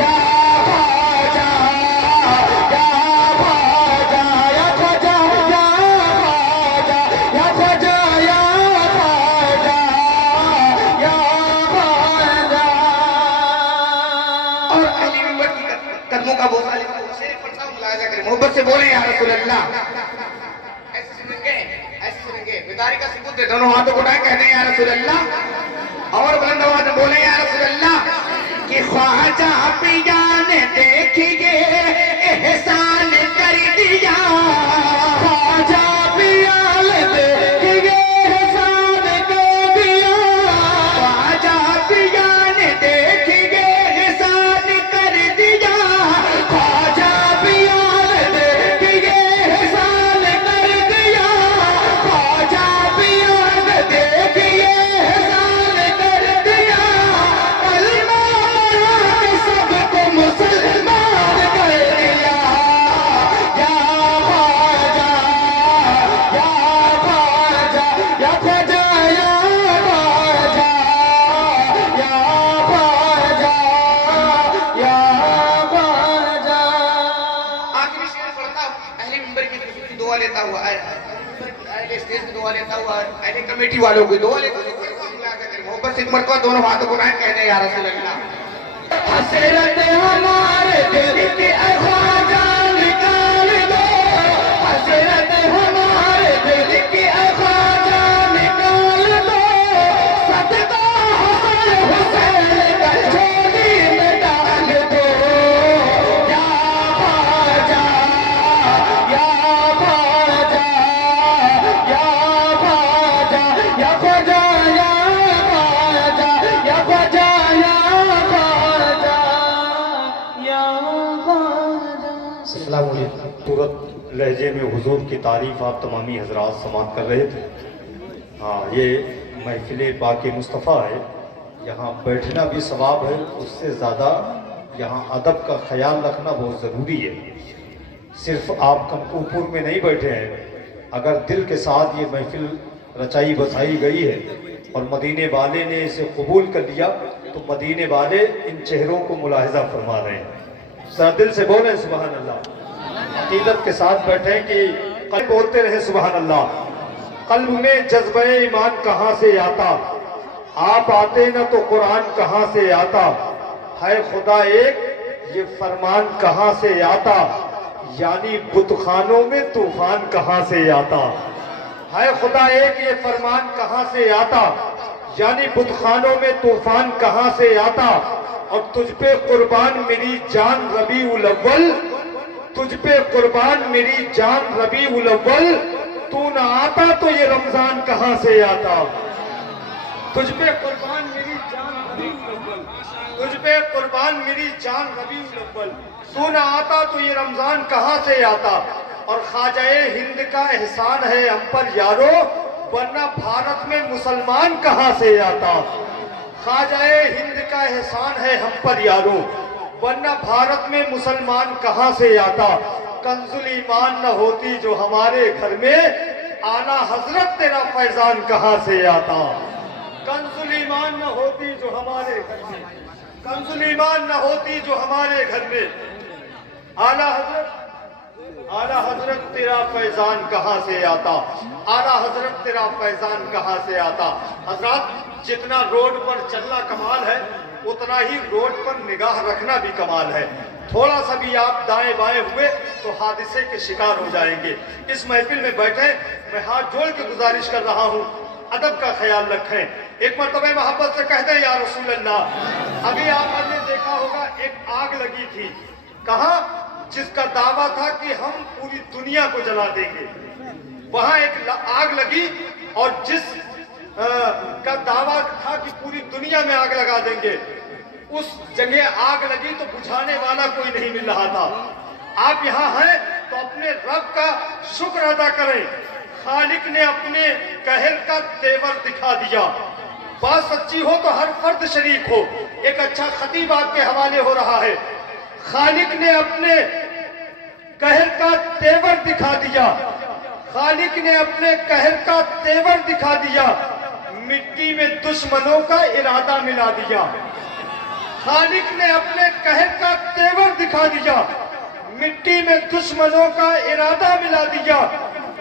या ख्वाजा या ख्वाजा या ख्वाजा या ख्वाजा या ख्वाजा या ख्वाजा, और अली नंबर की कदमों का बोझा लेता हूँ, शेर पढ़ता हूँ मुलाहिजा करें, मोहब्बत से बोले या रसूल अल्लाह, ऐसे सुनेंगे बेदारी का सबूत दे, दोनों हाथों को उठाए कहते हैं या रसूल अल्लाह और बुलंद आवाज में बोले या रसूल अल्लाह, कि ख्वाजा पिया ने देखिए एहसान कर दिया, ख्वाजा पिया ने देखिए एहसान कर दिया, ख्वाजा पिया ने देखिए एहसान कर दिया, ख्वाजा पिया ने देखिए एहसान कर दिया, ख्वाजा पिया ने देखिए एहसान कर दिया, कलमा पढ़ा के सबको मुसलमान कर दिया, या ख्वाजा या ख्वाजा या ख्वाजा या ख्वाजा या ख्वाजा या ख्वाजा। आखिरी शेर पढ़ता हूँ, अहले मिंबर की खुशूसी दुआ लेता हुआ, अहले स्टेज की दुआ लेता हुआ, अहले कमेटी वालों की दुआ लेता हुआ, मोहब्बत से एक मरतबा दोनों हाथों को उठाए कहते हैं या रसूल अल्लाह। حسرت ہمارے دل کی اے خواجہ نکال دو، حسرت ہمارے دل کی اے خواجہ نکال دو، صدقہ حسن حسین کا جھولی میں ڈال دو، یا خواجہ یا خواجہ یا خواجہ یا خواجہ یا خواجہ یا خواجہ یا خواجہ. السلام علیکم. خوبصورت لہجے میں حضور کی تعریف آپ تمامی حضرات سماعت کر رہے تھے. ہاں، یہ محفل پاک مصطفیٰ ہے، یہاں بیٹھنا بھی ثواب ہے، اس سے زیادہ یہاں ادب کا خیال رکھنا بہت ضروری ہے. صرف آپ کنکوپور میں نہیں بیٹھے ہیں، اگر دل کے ساتھ یہ محفل رچائی بسائی گئی ہے اور مدینے والے نے اسے قبول کر لیا تو مدینے والے ان چہروں کو ملاحظہ فرما رہے ہیں. ذرا دل سے بولیں سبحان اللہ، عقیدت کے ساتھ بیٹھیں کہ قلب بولتے رہے سبحان اللہ. قلب میں جذبہ ایمان کہاں سے آتا، آپ آتے نہ تو قرآن کہاں سے آتا، ہے خدا ایک یہ فرمان کہاں سے آتا، یعنی بت خانوں میں طوفان کہاں سے آتا. ہے خدا ایک یہ فرمان کہاں سے آتا، یعنی بت خانوں میں طوفان کہاں سے آتا. اور تجھ پہ قربان میری جان ربیع الاول، تجھ پہ قربان میری جان ربیع الاول، تو نہ آتا تو یہ رمضان کہاں سے آتا. تجھ پہ قربان میری جان ربیع الاول، تجھ پہ قربان میری جان ربیع الاول، تو نہ آتا تو یہ رمضان کہاں سے آتا. اور خواجہ ہند کا احسان ہے ہم پر یارو، ورنہ بھارت میں مسلمان کہاں سے آتا. خواجہ ہند کا احسان ہے ہم پر یارو، ورنہ بھارت میں مسلمان کہاں سے آتا. کنز ایمان نہ ہوتی جو ہمارے گھر میں، اعلیٰ حضرت تیرا فیضان کہاں سے آتا. کنز ایمان نہ ہوتی جو ہمارے گھر میں، کنز ایمان نہ ہوتی جو ہمارے گھر میں، اعلیٰ حضرت تیرا فیضان کہاں سے آتا. اعلیٰ حضرت تیرا فیضان کہاں سے آتا. حضرات، جتنا روڈ پر چلنا کمال ہے اتنا ہی روڈ پر نگاہ رکھنا بھی کمال ہے. تھوڑا سا بھی آپ دائیں بائیں ہوئے تو حادثے کے شکار ہو جائیں گے. اس محفل میں بیٹھے میں ہاتھ جوڑ کے گزارش کر رہا ہوں، ادب کا خیال رکھیں. ایک مرتبہ محبت سے کہہ دیں یا رسول اللہ. ابھی آپ نے دیکھا ہوگا ایک آگ لگی تھی، کہاں؟ جس کا دعویٰ تھا کہ ہم پوری دنیا کو جلا دیں گے. وہاں ایک آگ لگی اور جس کا دعویٰ تھا کہ پوری دنیا میں آگ لگا دیں گے، اس جگہ آگ لگی تو بجھانے والا کوئی نہیں مل رہا تھا. آپ یہاں ہیں تو اپنے رب کا شکر ادا کریں. خالق نے اپنے قہر کا تیور دکھا دیا. بات سچی ہو تو ہر فرد شریک ہو. ایک اچھا خطیب آپ کے حوالے ہو رہا ہے. خالق نے اپنے قہر کا تیور دکھا دیا، خالق نے اپنے قہر کا تیور دکھا دیا، مٹی میں دشمنوں کا ارادہ ملا دیا. خالق نے اپنے قہر کا تیور دکھا دیا، مٹی میں دشمنوں کا ارادہ ملا دیا.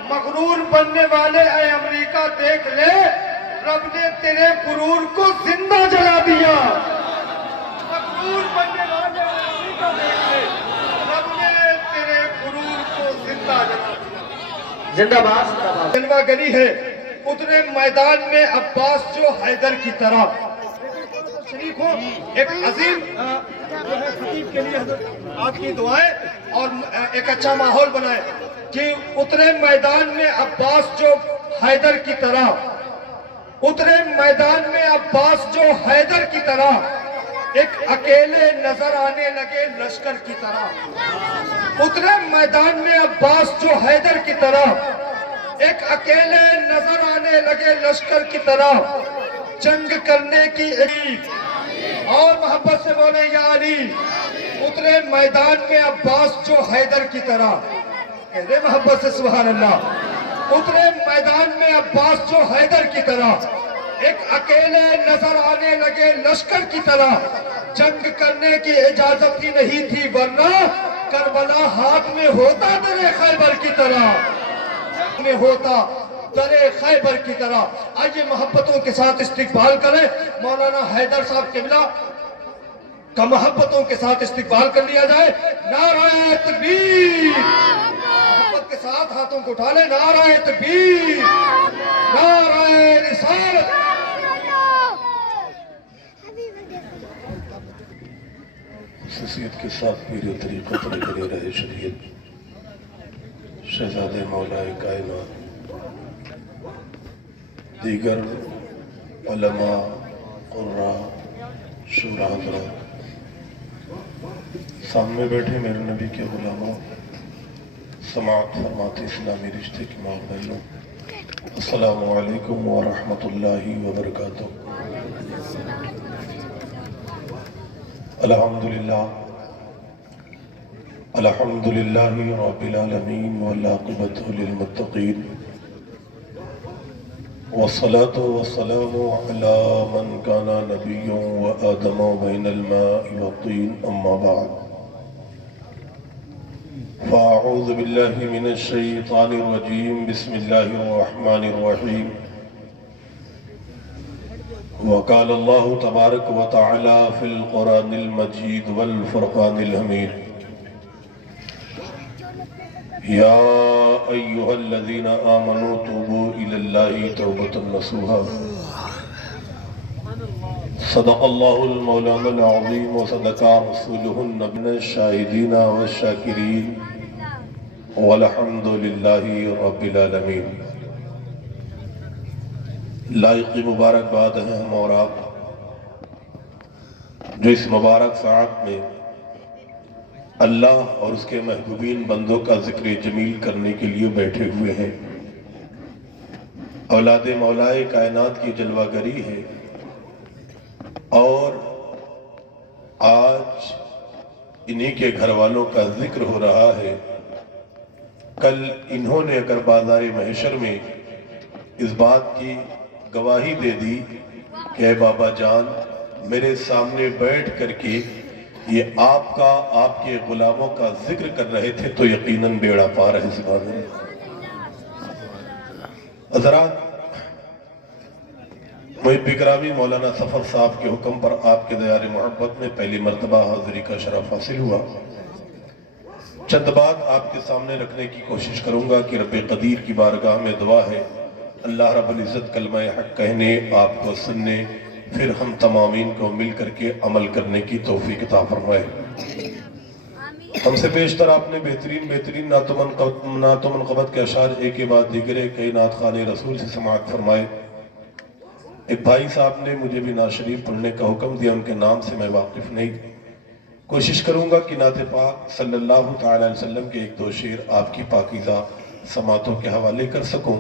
مغرور بننے والے اے امریکہ دیکھ لے، رب نے تیرے غرور کو زندہ جلا دیا. مغرور بننے والے اے امریکہ دیکھ لے، رب نے تیرے غرور کو زندہ جلا دیا. زندہ باد زندہ باد. جلوہ گری ہے اترے میدان میں عباس جو حیدر کی طرح. شریک ہو ایک عظیم جو ہے خطیب کے لیے حضرت آپ کی دعائیں اور ایک اچھا ماحول بنائے کہ اترے میدان میں عباس جو حیدر کی طرح، اترے میدان میں عباس جو حیدر کی طرح، ایک اکیلے نظر آنے لگے لشکر کی طرح. اترے میدان میں عباس جو حیدر کی طرح، ایک اکیلے نظر آنے لگے لشکر کی طرح. جنگ کرنے کی اور محبت سے بولے یا علی. اترے میدان میں عباس جو حیدر کی طرح، کہتے محبت سے سبحان اللہ. اترے میدان میں عباس جو حیدر کی طرح، ایک اکیلے نظر آنے لگے لشکر کی طرح. جنگ کرنے کی اجازت ہی نہیں تھی ورنہ کربلا ہاتھ میں ہوتا تیرے خیبر کی طرح، میں ہوتا درے خیبر کی طرح. آئیے محبتوں کے ساتھ استقبال کریں مولانا حیدر صاحب قبلہ. کا محبتوں کے ساتھ استقبال کر لیا جائے. نعرہ تکبیر. محبت کے ساتھ ہاتھوں کو اٹھا لیں. نعرہ تکبیر. نعرہ رسالت. خصوصیت کے ساتھ میرے طریقہ طریقہ رہے شریعت شہزادے مولا کائنات دیگر علماء قراء شورا حضرات سامنے بیٹھے میرے نبی کے غلاموں سماعت فرماتے اسلامی رشتے کے ماں بہنوں السلام علیکم ورحمۃ اللہ وبرکاتہ. الحمدللہ رب العالمین والعاقبۃ للمتقین والصلاة والسلام على من كان نبيا وآدم بين الماء والطين أما بعد فأعوذ بالله من الشيطان الرجيم بسم الله الرحمن الرحيم. وقال الله تبارك وتعالى في القرآن المجيد والفرقان الحميد يا أيها الذين آمنوا توبوا إلى الله توبة نصوحا. صدق الله المولانا العظيم وصدق رسوله النبي. من الشاهدين والشاكرين والحمد لله رب العالمين. لائق مبارکباد ہیں ہم اور آپ جو اس مبارک ساعت میں اللہ اور اس کے محبوبین بندوں کا ذکر جمیل کرنے کے لیے بیٹھے ہوئے ہیں. اولاد مولائے کائنات کی جلوہ گری ہے اور آج انہی کے گھر والوں کا ذکر ہو رہا ہے. کل انہوں نے اگر بازار محشر میں اس بات کی گواہی دے دی کہ اے بابا جان میرے سامنے بیٹھ کر کے یہ آپ کا آپ کے غلاموں کا ذکر کر رہے تھے تو یقیناً بیڑا پار ہے. سبحان اللہ. حضرات محب گرامی مولانا سفر صاحب کے حکم پر آپ کے دیار محبت میں پہلی مرتبہ حاضری کا شرف حاصل ہوا. چند بات آپ کے سامنے رکھنے کی کوشش کروں گا کہ رب قدیر کی بارگاہ میں دعا ہے اللہ رب العزت کلمہ حق کہنے آپ کو سننے پھر ہم تمامین کو مل کر کے عمل کرنے کی توفیق عطا فرمائے. ہم سے بیشتر آپ نے بہترین نعت و منقبت کے اشعار ایک کے بعد دیگرے کئی نعت خوان رسول سے سماعت فرمائے. ایک بھائی صاحب نے مجھے بھی نعت شریف پڑھنے کا حکم دیا. ان کے نام سے میں واقف نہیں. کوشش کروں گا کہ نعت پاک صلی اللہ تعالی علیہ وسلم کے ایک دو شعر آپ کی پاکیزہ سماعتوں کے حوالے کر سکوں.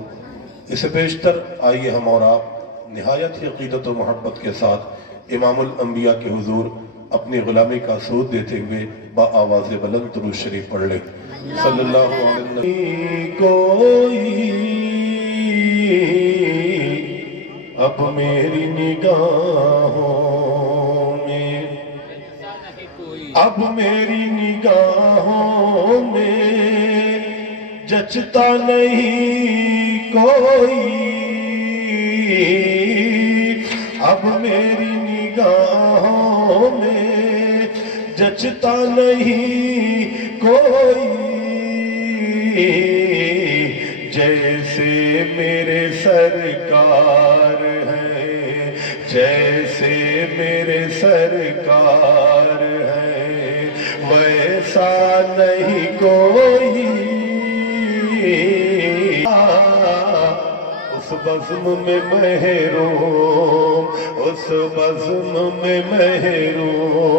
اس سے بیشتر آئیے ہم اور آپ نہایت ہی عقیدت و محبت کے ساتھ امام الانبیاء کے حضور اپنی غلامی کا سود دیتے ہوئے با آواز بلند درود شریف پڑھ لیں. صلی اللہ علیہ وسلم. کوئی اب میری نگاہوں میں اب میری نگاہوں میں جچتا نہیں کوئی اب میری نگاہوں میں جچتا نہیں کوئی جیسے میرے سرکار ہیں جیسے میرے سرکار ہیں ویسا نہیں کوئی اس بزم میں محروم اس بزم میں محروم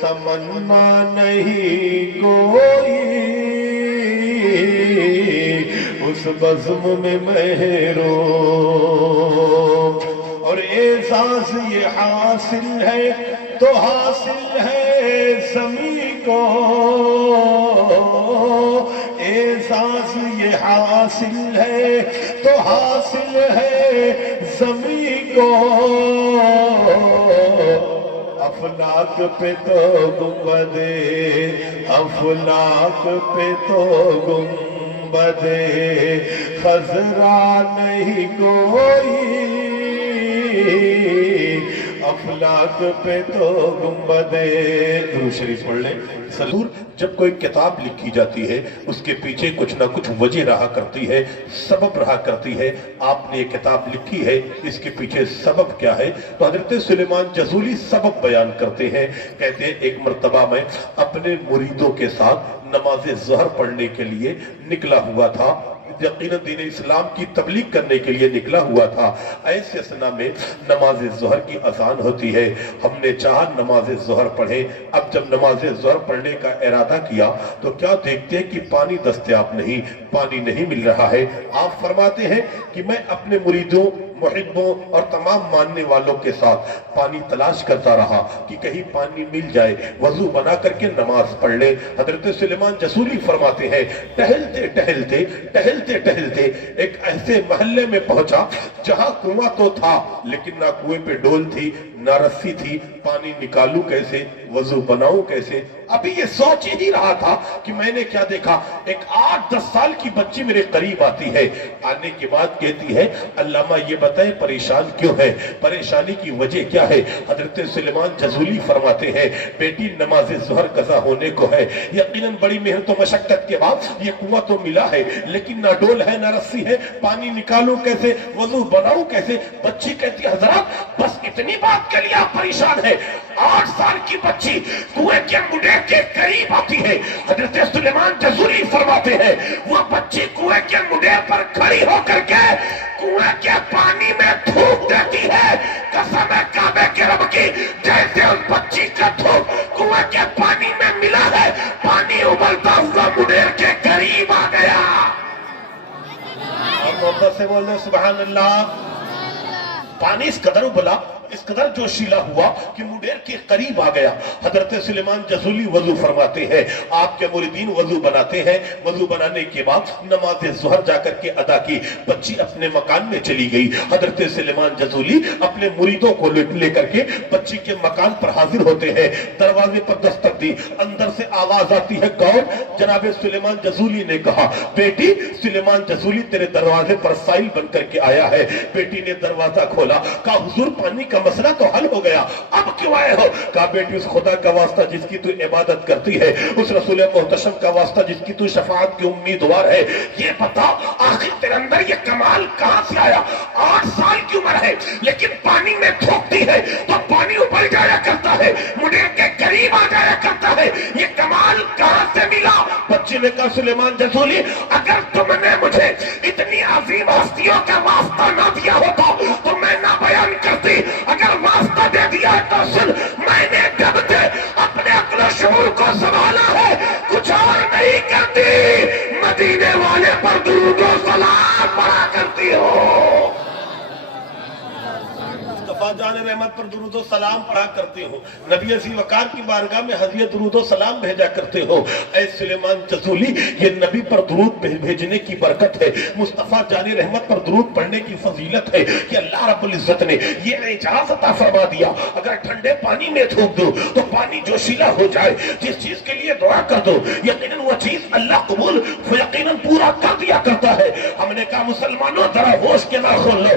تمنا نہیں کوئی اس بزم میں محروم اور احساس یہ حاصل ہے تو حاصل ہے سمی کو احساس یہ حاصل ہے تو حاصل ہے زمیں کو افلاک پہ تو گنبد افلاک پہ تو گنبد خضرا نہیں کوئی अफलाक पे तो गुंबदे दुरूद शरीफ पढ़ लें। जरूर जब कोई किताब लिखी जाती है उसके पीछे कुछ ना कुछ वजह रहा करती है, सबब रहा करती है। आपने ये किताब लिखी है, इसके पीछे सबब क्या है? तो हजरत सुलेमान जसूली सबब बयान करते हैं। कहते हैं एक मर्तबा मैं अपने मुरीदों के साथ नमाज ज़हर पढ़ने के लिए निकला हुआ था, यकीनन दीन इस्लाम की तबलीग करने के लिए निकला हुआ था। ऐसे सना में नमाज ज़हर की अजान होती है। हमने चाहा नमाज ज़हर पढ़े। अब जब नमाज ज़हर पढ़ने का इरादा किया तो क्या देखते हैं कि पानी दस्तयाब नहीं, पानी नहीं मिल रहा है। आप फरमाते हैं कि मैं अपने मुरीदों, मुहिब्बों और तमाम मानने वालों के साथ पानी तलाश करता रहा कि कहीं पानी मिल जाए, वजू बना करके नमाज पढ़ ले। हजरत सुलेमान जसूली फरमाते हैं टहलते टहलते टहलते टहलते एक ऐसे महल्ले में पहुंचा जहां कुआं तो था लेकिन ना कुएं पे डोल थी ना रस्सी थी। पानी निकालूं कैसे, वजू बनाऊं कैसे? अभी ये सोच ही रहा था कि मैंने क्या देखा, एक 8-10 साल की बच्ची मेरे करीब आती है। आने के बाद कहती है अल्लामा ये बताएं परेशान क्यों है, परेशानी की वजह क्या है? हजरत सुलेमान जसूली फरमाते हैं बेटी नमाज ज़हर कज़ा होने को है, यकीनन बड़ी मेहनत और मशक्कत के बाद ये कुआं तो मिला है लेकिन ना डोल है ना रस्सी है, पानी निकालूं कैसे, वजू बनाऊं कैसे? बच्ची कहती है हजरत बस इतनी बात के लिए आप परेशान है? 8 साल की बच्ची कुएं के मुंडे के करीब आती है। हजरत सुलेमान जसूली फरमाते हैं वो बच्ची कुएं के मुंडे पर खड़ी होकर के कुएं के पानी में थूक देती है। कसम है काबे के रब की, जैसे उस बच्ची का थूक कुएं के पानी में मिला है, पानी उबलता हुआ मुंडेर के करीब आ गया। और मोहब्बत से बोल दो सुभान अल्लाह। पानी इस कदर उबला, इस कदर जोशीला हुआ कि मुंडेर के करीब आ गया। हजरत सुलेमान जसूली वजू फरमाते हैं, आपके मुरीदीन वजू बनाते हैं। वजू बनाने के बाद नमाज ज़हर जाकर के अदा की, बच्ची अपने मकान में चली गई। हजरत सुलेमान जसूली अपने मुरीदों को लेकर के बच्ची के मकान पर हाजिर होते हैं। दरवाजे पर दस्तक दी, अंदर से आवाज आती है कौन? जनाब सुलेमान जसूली ने कहा बेटी सुलेमान जसूली तेरे दरवाजे पर साइल बन करके आया है। बेटी ने दरवाजा खोला, कहा हुजूर पानी का मसला तो हल हो गया, अब क्यों आए हो? कहा बेटी उस खुदा का वास्ता जिसकी तू इबादत करती है, उस रसूल मुहतशम का वास्ता जिसकी तू शफाअत की उम्मीदवार है, ये बता आखिर तेरे अंदर ये कमाल कहां से आया? 8 साल की उम्र है लेकिन पानी में थूकती है तो पानी उबल जाया करता है, मुंडेर के करीब आ जाया करता है, ये कमाल कहां से मिला? बच्चे ने कहा सुलेमान जसूली अगर तुमने मुझे इतनी अजीम हस्तियों का वास्ता ना दिया होता तो मैं ना बयान करती। अगर वास्ता दे दिया तो सुन, मैंने जब से अपने अक्ल शऊर को संभाला है कुछ और नहीं करती, मदीने वाले पर दुरूद और सलाम पढ़ा करती हो। मुस्तफा जान रहमत पर दुरूद और सलाम पढ़ा करते हो। नबी अज़ी वकार की बारगाह में हज़िया दुरूद और सलाम भेजा करते हो। ऐ सुलेमान जसूली ये नबी पर दुरूद भेजने की बरकत है, मुस्तफा जान रहमत पर दुरूद पढ़ने की फजीलत है कि अल्लाह रब्बुल इज्जत ने ये इजाज़त अता फरमा दिया अगर ठंडे पानी में थूक दो तो पानी जोशीला हो जाए। जिस चीज के लिए दुआ कर दो यकीनन वो चीज अल्लाह कबूल यकीनन पूरा कर दिया करता है। हमने कहा मुसलमानों जरा होश के ना खोल लो,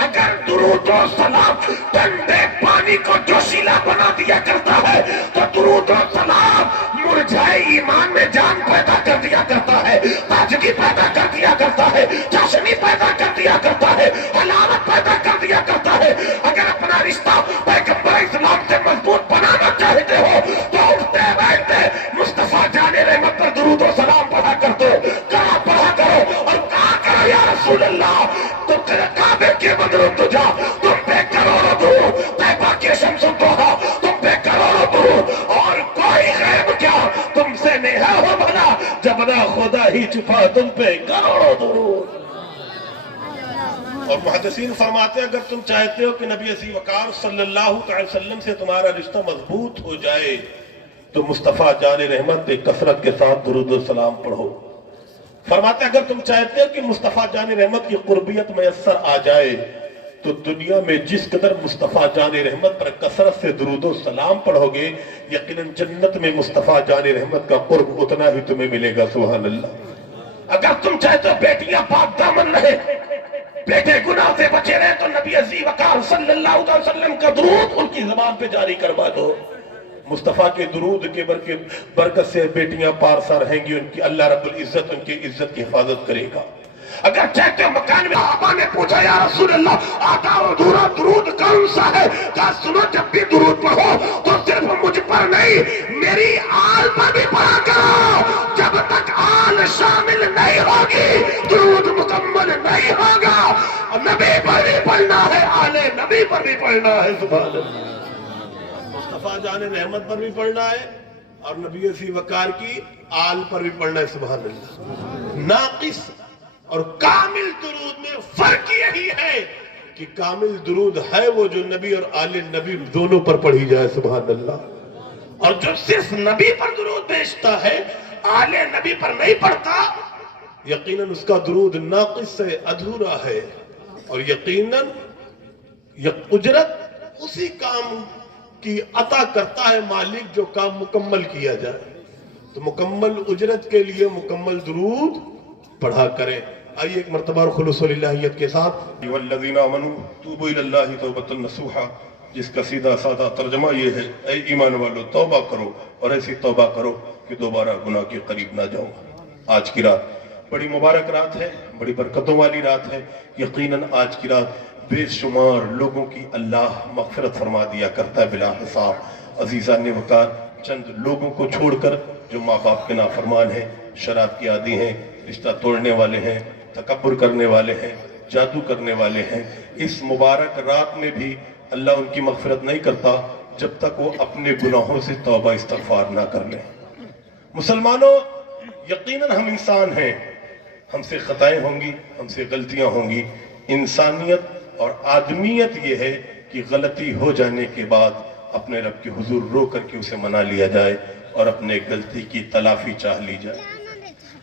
अगर दुरूद और सलाम ठंडे पानी को जोशीला बना दिया करता है तो दुरूद और सलाम मुरझाए ईमान में जान पैदा कर दिया करता है, ताजगी पैदा कर दिया करता है, चाशनी पैदा कर दिया करता है, हलावत पैदा कर दिया करता है। अगर अपना रिश्ता पैगंबर इस्लाम से मजबूत बनाना चाहते हो तो उठते बैठते मुस्तफा जाने रहमत पर दुरूद और सलाम पढ़ा कर दो, कहा पढ़ा करो और कहा करो या रसूल अल्लाह तो काबे के बदलो तुझा तुम पे करोड़ों दुरूद, तैबा के शम्सो तोहा तुम पे करोड़ों दुरूद और कोई गैब क्या तुमसे नेहा हो भला जब ना खुदा ही छुपा तुम पे करोड़ों दुरूद। और मुहद्दिसीन फरमाते हैं अगर तुम चाहते हो कि नबी अज़ी वकार सल्लल्लाहु अलैहि वसल्लम से तुम्हारा रिश्ता मजबूत हो जाए तो मुस्तफ़ा जाने रहमत पे कसरत के साथ दुरूद और सलाम पढ़ो। फरमाते अगर तुम चाहते हो कि मुस्तफ़ा जाने रहमत की कुर्बियत मैसर आ जाए तो दुनिया में जिस कदर मुस्तफ़ा जाने रहमत पर कसरत से दुरूद और सलाम पढ़ोगे यकीनन जन्नत में मुस्तफ़ा जाने रहमत का कुर्ब उतना ही तुम्हें मिलेगा। सुभान अल्लाह। अगर तुम चाहते हो बेटियां पाक दामन रहे, بیٹے گناہ سے بچے رہے تو نبی عزیز وقار صلی اللہ علیہ وسلم کا درود ان کی زبان پہ جاری کروا دو. مصطفیٰ کے درود کے برکت سے بیٹیاں پارسا رہیں گی, ان کی اللہ رب العزت ان کی عزت کی حفاظت کرے گا. اگر چہتے مکان میں صحابہ نے پوچھا یا رسول اللہ آقا و دورا درود کون سا ہے, کہا سنو جب بھی درود پڑھو تو صرف مجھ پر نہیں میری آل پر بھی پڑھا کرو. جب تک آل شامل نہیں ہوگی درود مکمل نہیں ہوگا. نبی پر بھی پڑھنا ہے, آل نبی پر بھی پڑھنا ہے. سبحان اللہ. مصطفیٰ جان رحمت پر بھی پڑھنا ہے اور نبی سی وقار کی آل پر بھی پڑھنا ہے. سبحان اللہ. ناقص اور کامل درود میں فرق یہی ہے کہ کامل درود ہے وہ جو نبی اور آل نبی دونوں پر پڑھی جائے. سبحان اللہ. اور جو صرف نبی پر درود بھیجتا ہے آل نبی پر نہیں پڑھتا, یقیناً اس کا درود ناقص ہے, ادھورا ہے. اور یقیناً اجرت اسی کام کی عطا کرتا ہے مالک جو کام مکمل کیا جائے. تو مکمل اجرت کے لیے مکمل درود پڑھا کریں. آئیے ایک مرتبہ خلوص للہیت کے ساتھ والذین آمنوا توبوا الی اللہ توبۃ نصوحا, جس کا سیدھا سادہ ترجمہ یہ ہے اے ایمان والو توبہ کرو اور ایسی توبہ کرو کہ دوبارہ گناہ کے قریب نہ جاؤ. آج کی رات بڑی مبارک رات ہے, بڑی برکتوں والی رات ہے. یقیناً آج کی رات بے شمار لوگوں کی اللہ مغفرت فرما دیا کرتا ہے بلا حساب. عزیزان وقار, چند لوگوں کو چھوڑ کر جو ماں باپ کے نافرمان ہیں, شراب کے عادی ہیں, رشتہ توڑنے والے ہیں, تکبر کرنے والے ہیں, جادو کرنے والے ہیں, اس مبارک رات میں بھی اللہ ان کی مغفرت نہیں کرتا جب تک وہ اپنے گناہوں سے توبہ استغفار نہ کر لیں. مسلمانوں, یقیناً ہم انسان ہیں, ہم سے خطائیں ہوں گی, ہم سے غلطیاں ہوں گی. انسانیت اور آدمیت یہ ہے کہ غلطی ہو جانے کے بعد اپنے رب کے حضور رو کر کے اسے منا لیا جائے اور اپنے غلطی کی تلافی چاہ لی جائے.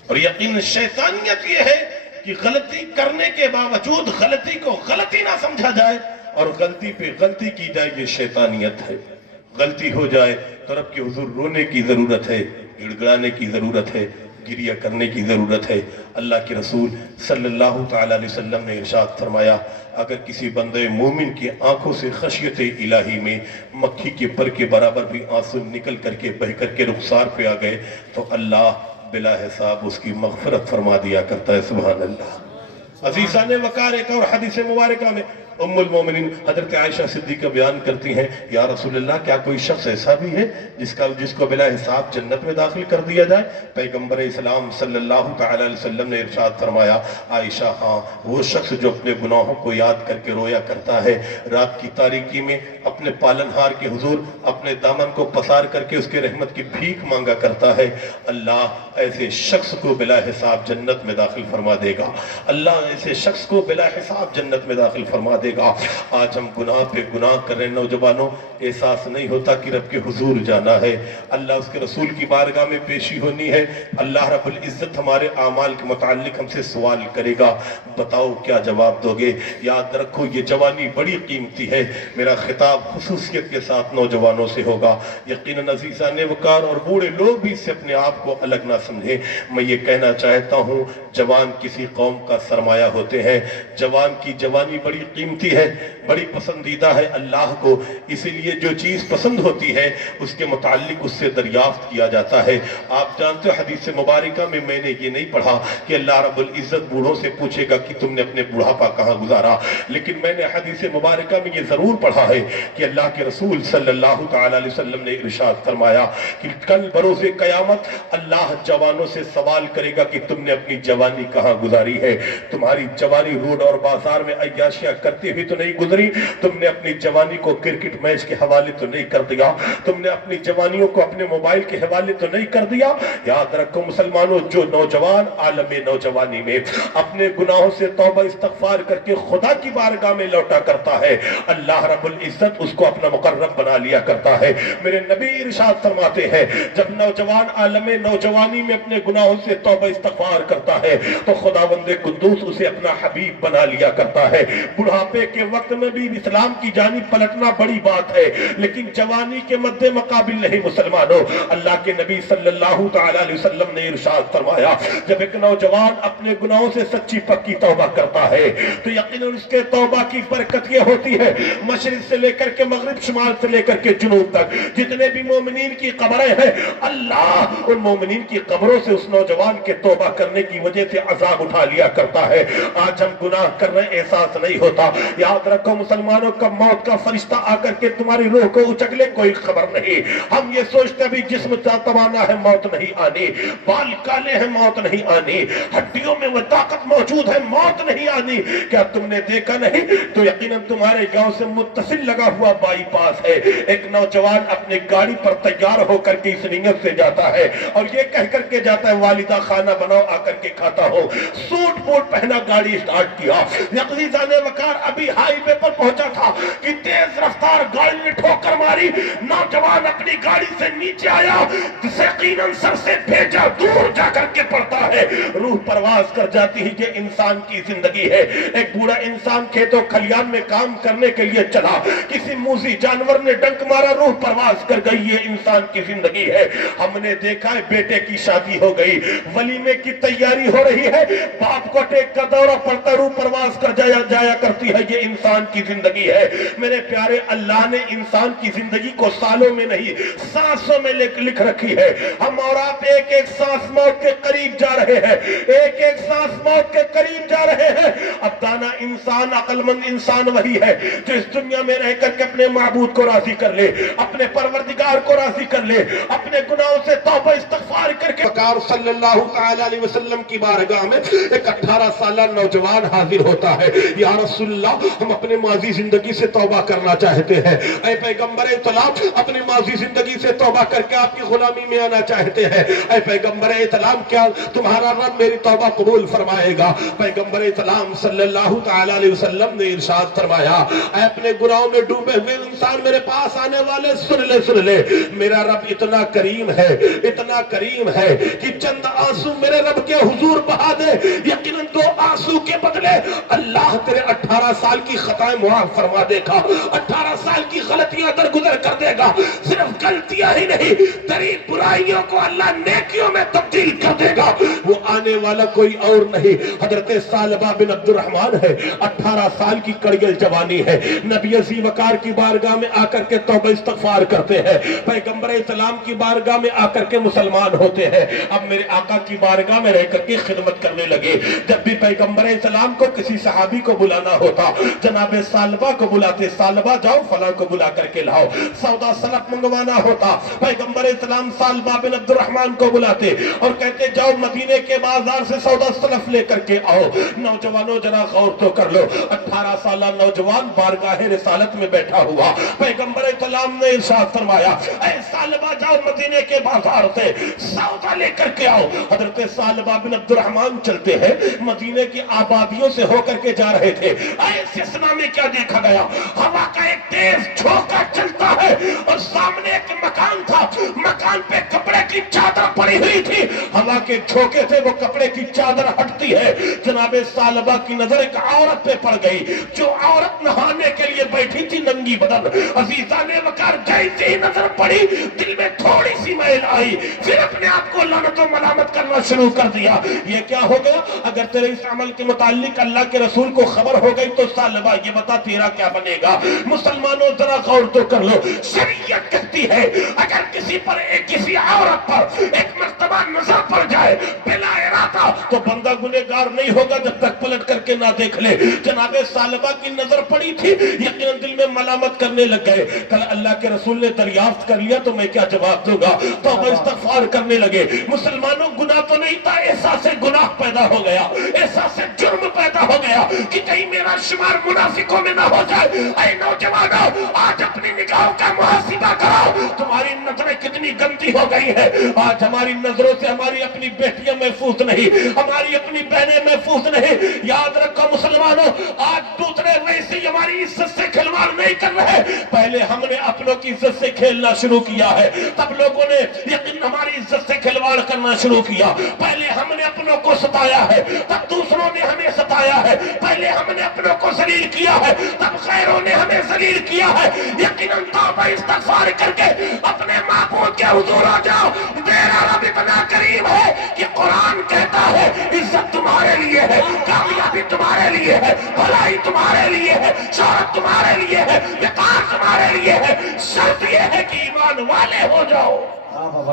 اور یقیناً شیطانیت یہ ہے کہ غلطی کرنے کے باوجود غلطی کو غلطی نہ سمجھا جائے اور غلطی پہ غلطی کی جائے, یہ شیطانیت ہے. غلطی ہو جائے تو رب کے حضور رونے کی ضرورت ہے, گڑ گڑانے کی ضرورت ہے, گریہ کرنے کی ضرورت ہے. اللہ کے رسول صلی اللہ تعالی علیہ وسلم نے ارشاد فرمایا, اگر کسی بندے مومن کی آنکھوں سے خشیت الہی میں مکھی کے پر کے برابر بھی آنسو نکل کر کے بہ کر کے رخسار پہ آ گئے تو اللہ بلا حساب اس کی مغفرت فرما دیا کرتا ہے. سبحان اللہ. عزیزان وقار, ایک اور حدیث مبارکہ میں ام المومنین حضرت عائشہ صدیقہ بیان کرتی ہیں, یا رسول اللہ کیا کوئی شخص ایسا بھی ہے جس کو بلا حساب جنت میں داخل کر دیا جائے؟ پیغمبر اسلام صلی اللہ تعالی علیہ وسلم نے ارشاد فرمایا, عائشہ ہاں, وہ شخص جو اپنے گناہوں کو یاد کر کے رویا کرتا ہے, رات کی تاریکی میں اپنے پالنہار کے حضور اپنے دامن کو پسار کر کے اس کے رحمت کی بھیک مانگا کرتا ہے, اللہ ایسے شخص کو بلا حساب جنت میں داخل فرما دے گا. اللہ ایسے شخص کو بلا حساب جنت میں داخل فرما دے گا. آج ہم گناہ پہ گناہ کر رہے ہیں. نوجوانوں, احساس نہیں ہوتا کہ رب کے حضور جانا ہے, اللہ اس کے رسول کی بارگاہ میں پیشی ہونی ہے. اللہ رب العزت ہمارے اعمال کے متعلق ہم سے سوال کرے گا, بتاؤ کیا جواب دو گے؟ یاد رکھو یہ جوانی بڑی قیمتی ہے. میرا خطاب خصوصیت کے ساتھ نوجوانوں سے ہوگا. یقیناً عزیزان وقار اور بوڑھے لوگ بھی اس سے اپنے آپ کو الگ نہ سمجھیں. میں یہ کہنا چاہتا ہوں, جوان کسی قوم کا سرمایہ ہوتے ہیں. جوان کی جوانی بڑی قیمتی ہے, بڑی پسندیدہ ہے اللہ کو, اسی لیے جو چیز پسند ہوتی ہے اس کے متعلق اس سے دریافت کیا جاتا ہے. آپ جانتے ہو حدیث مبارکہ میں نے یہ نہیں پڑھا کہ اللہ رب العزت بوڑھوں سے پوچھے گا کہ تم نے اپنے بڑھاپا کہاں گزارا, لیکن میں نے حدیث مبارکہ میں یہ ضرور پڑھا ہے کہ اللہ کے رسول صلی اللہ تعالی علیہ وسلم نے ارشاد فرمایا کہ کل بروز قیامت اللہ جوانوں سے سوال کرے گا کہ تم نے اپنی جوانی کہاں گزاری ہے. تمہاری جوانی روڈ اور بازار میں عیاشیاں کرتی ہوئی تو نہیں گزری, تم نے اپنی جوانی کو کرکٹ میچ کے حوالے تو نہیں کر دیا, تم نے اپنی جوانیوں کو اپنے موبائل کے حوالے تو نہیں کر دیا. یاد رکھو مسلمانوں, جو نوجوان عالم نوجوانی میں اپنے گناہوں سے توبہ استغفار کر کے خدا کی بارگاہ میں لوٹا کرتا ہے, اللہ رب العزت اس کو اپنا مقرب بنا لیا کرتا ہے. میرے نبی ارشاد فرماتے ہیں, جب نوجوان عالم نوجوانی میں اپنے گناہوں سے توبہ استغفار کرتا ہے تو خداوند قدوس اسے اپنا حبیب بنا لیا کرتا ہے. بڑھاپا बुढ़ापे के वक्त में भी इस्लाम की जानिब पलटना बड़ी बात है, लेकिन जवानी के मद्दे मुकाबिल नहीं मुसलमानों। अल्लाह के नबी सल्लल्लाहु तआला अलैहि वसल्लम ने इरशाद फरमाया, जब एक नौजवान अपने गुनाहों से सच्ची पक्की तौबा करता है तो यकीनन उसके तौबा की बरकत ये होती है, मशरिक से लेकर के मगरिब, शुमाल से लेकर के जुनूब तक जितने भी मोमिनीन की कब्रें हैं, अल्लाह उन मोमिनीन की कब्रों से उस नौजवान के तौबा करने की वजह से अजाब उठा लिया करता है। आज हम गुनाह कर रहे हैं, एहसास नहीं होता। याद रखो मुसलमानों, कब मौत का फरिश्ता आकर के तुम्हारी रूह को उचकले कोई खबर नहीं। हम ये सोचते भी जिस्म तवाना है, मौत नहीं आनी, बाल काले हैं, मौत नहीं आनी, हड्डियों में वह ताकत मौजूद है, मौत नहीं आनी। क्या तुमने देखा नहीं? तो यकीनन तुम्हारे गांव से मुत्तसिल लगा हुआ बाईपास है, एक नौजवान अपनी गाड़ी पर तैयार होकर के इस नियत से जाता है और ये कह करके जाता है, वालिदा खाना बनाओ, आकर के खाता हो। सूट बूट पहना, गाड़ी स्टार्ट किया, यकीनन वकार अभी हाईवे पर पहुंचा था कि तेज रफ्तार गाड़ी ने ठोकर मारी, नौजवान अपनी गाड़ी से नीचे आया, यकीनन सर से भेजा दूर जाकर के पड़ता है, रूह परवास कर जाती है। ये इंसान की जिंदगी है। एक बूढ़ा इंसान खेतों खलियान में काम करने के लिए चला, किसी मूजी जानवर ने डंक मारा, रूह परवास कर गई। ये इंसान की जिंदगी है। हमने देखा है बेटे की शादी हो गई, वलीमे की तैयारी हो रही है, बाप को टेक का दौरा पड़ता, रूह परवास कर जाया करती है। ये इंसान की जिंदगी है। मेरे प्यारे, अल्लाह ने इंसान की जिंदगी को सालों में नहीं सांसों में लिख रखी है। हम और आप एक एक सांस मौत के करीब जा रहे हैं, एक एक सांस मौत के करीब जा रहे हैं। अब दाना इंसान, अक्लमंद इंसान वही है जो इस दुनिया में रह करके अपने माबूद को राजी कर ले, अपने परवरदिगार को राजी कर ले, अपने गुनाहों से तौबा इस्तगफार करके। वकार सल्लल्लाहु तआला अलैहि वसल्लम की बारगाह में एक 18 साल नौजवान हाजिर होता है। या रसूलल्लाह, हम अपने माजी जिंदगी से तौबा करना चाहते हैं। ऐ पैगंबर इस्लाम, अपनी माजी जिंदगी से तौबा करके आपकी गुलामी में आना चाहते हैं। ऐ पैगंबर इस्लाम, क्या तुम्हारा रब मेरी तौबा कबूल फरमाएगा? पैगंबर इस्लाम सल्लल्लाहु तआला अलैहि वसल्लम ने इरशाद फरमाया, ऐ अपने गुनाहों में डूबे हुए इंसान, मेरे पास आने वाले सुन ले, मेरा रब इतना करीम है, इतना करीम है कि चंद आंसू मेरे रब के हुजूर बहा दे, यकीनन 2 आंसू के बदले अल्लाह तेरे 18 साल की खताएं मुआफ फरमा देगा, 18 साल की गलतियां दरगुजर कर देगा। सिर्फ गलतियां ही नहीं, तेरी बुराइयों को अल्लाह नेकियों में तब्दील कर देगा। वो आने वाला कोई और नहीं, हजरत सालबा बिन अब्दुर्रहमान है। 18 साल की कड़ियल जवानी है। नबी अज़ी वकार की बारगाह में आकर के तौबा इस्तगफार करते हैं, पैगंबर इस्लाम की बारगाह में आकर के मुसलमान होते हैं। अब मेरे आका की बारगाह में रह करके खिदमत करने लगे। जब भी पैगंबर इस्लाम को किसी सहाबी को बुलाना होता, जनाबे सालबा को बुलाते, सालबा जाओ फलां को बुला करके लाओ। सौदा सनत मंगवाना होता, पैगंबर इस्लाम सालबा बिन अब्दुर्रहमान को बुलाते और कहते, जाओ मदीने के बाजार से सौदा सनफ लेकर के आओ। नौजवानों जरा गौर तो कर लो, 18 साल नौजवान बारगाह रिसालत में बैठा हुआ, पैगंबर इस्लाम ने इरशाद फरमाया, ऐ सालबा जाओ मदीने के बाजार से सौदा लेकर के आओ। हजरत सालबा बिन अब्दुर्रहमान चलते हैं, मदीने की आबादियों से होकर के जा रहे थे। ऐसे सिलसिला में क्या देखा गया, हवा का एक तेज झोंका चलता है और सामने एक मकान था, मकान पे कपड़े की चादर पड़ी हुई थी। हवा के झोंके से वो कपड़े की चादर हटती है, जनाबे सालबा की नजर एक औरत पे पड़ गई, जो औरत नहाने के लिए बैठी थी नंगी बदन। अजीजा ने वकार जैसे ही नजर पड़ी, दिल में थोड़ी सी मैल आई, फिर अपने आप को लानत और मलामत करना शुरू कर दिया। ये क्या हो गया? अगर तेरे इस अमल के मुताल्लिक अल्लाह के रसूल को खबर हो गई तो सालबा ये बता तेरा क्या बनेगा। मुसलमानों जरा गौर तो कर लो, शरीयत कहती है अगर किसी पर किसी औरत पर एक मर्तबा नजर पड़ जाए बिला इरादा तो बंदा गुनहगार नहीं होगा जब तक पलट करके ना देख ले। जनाबे सालबा की नजर पड़ी थी, यकीनन दिल में मलामत करने लग गए। कल अल्लाह के रसूल ने दरियाफ्त कर लिया तो मैं क्या जवाब दूंगा, तो इस्तगफार करने लगे। मुसलमानों गुनाह तो नहीं था, एहसास से गुनाह पैदा हो गया, एहसास से जुर्म पैदा हो गया कि कहीं मेरा शुमार मुनाफिकों में ना हो जाए। ऐ नौजवानों, आज अपनी निगाहों का मुहासिबा करो। तुम्हारी नजरें कितनी गंदी हो गई है। आज हमारी नजरों से हमारी अपनी बेटियां महफूज नहीं, हमारी अपनी बहनें महफूज नहीं। याद रखो मुसलमानों, आज दूसरे वैसे ही हमारी इज्जत से खिलवाड़ नहीं कर रहे। पहले हमने अपनों की इज्जत से खेलना शुरू किया है, तब लोगों ने यकीन हमारी इज्जत से खिलवाड़ करना शुरू किया। पहले हमने अपनों को सताया है, तब दूसरों ने हमें सताया है। पहले हमने अपनों को जलील किया है, तब गैरों ने हमें जलील किया है। यकीनन तौबा इस्तगफार करके अपने माबूद के हुजूर आ जाओ। तेरा रब इतना करीम है कि कुरान कहता है इज्जत तुम्हारे लिए है, कामयाबी तुम्हारे लिए है, भलाई तुम्हारे लिए है, शोहरत तुम्हारे लिए है, विकास तुम्हारे लिए है। शर्त यह है कि ईमान वाले हो जाओ।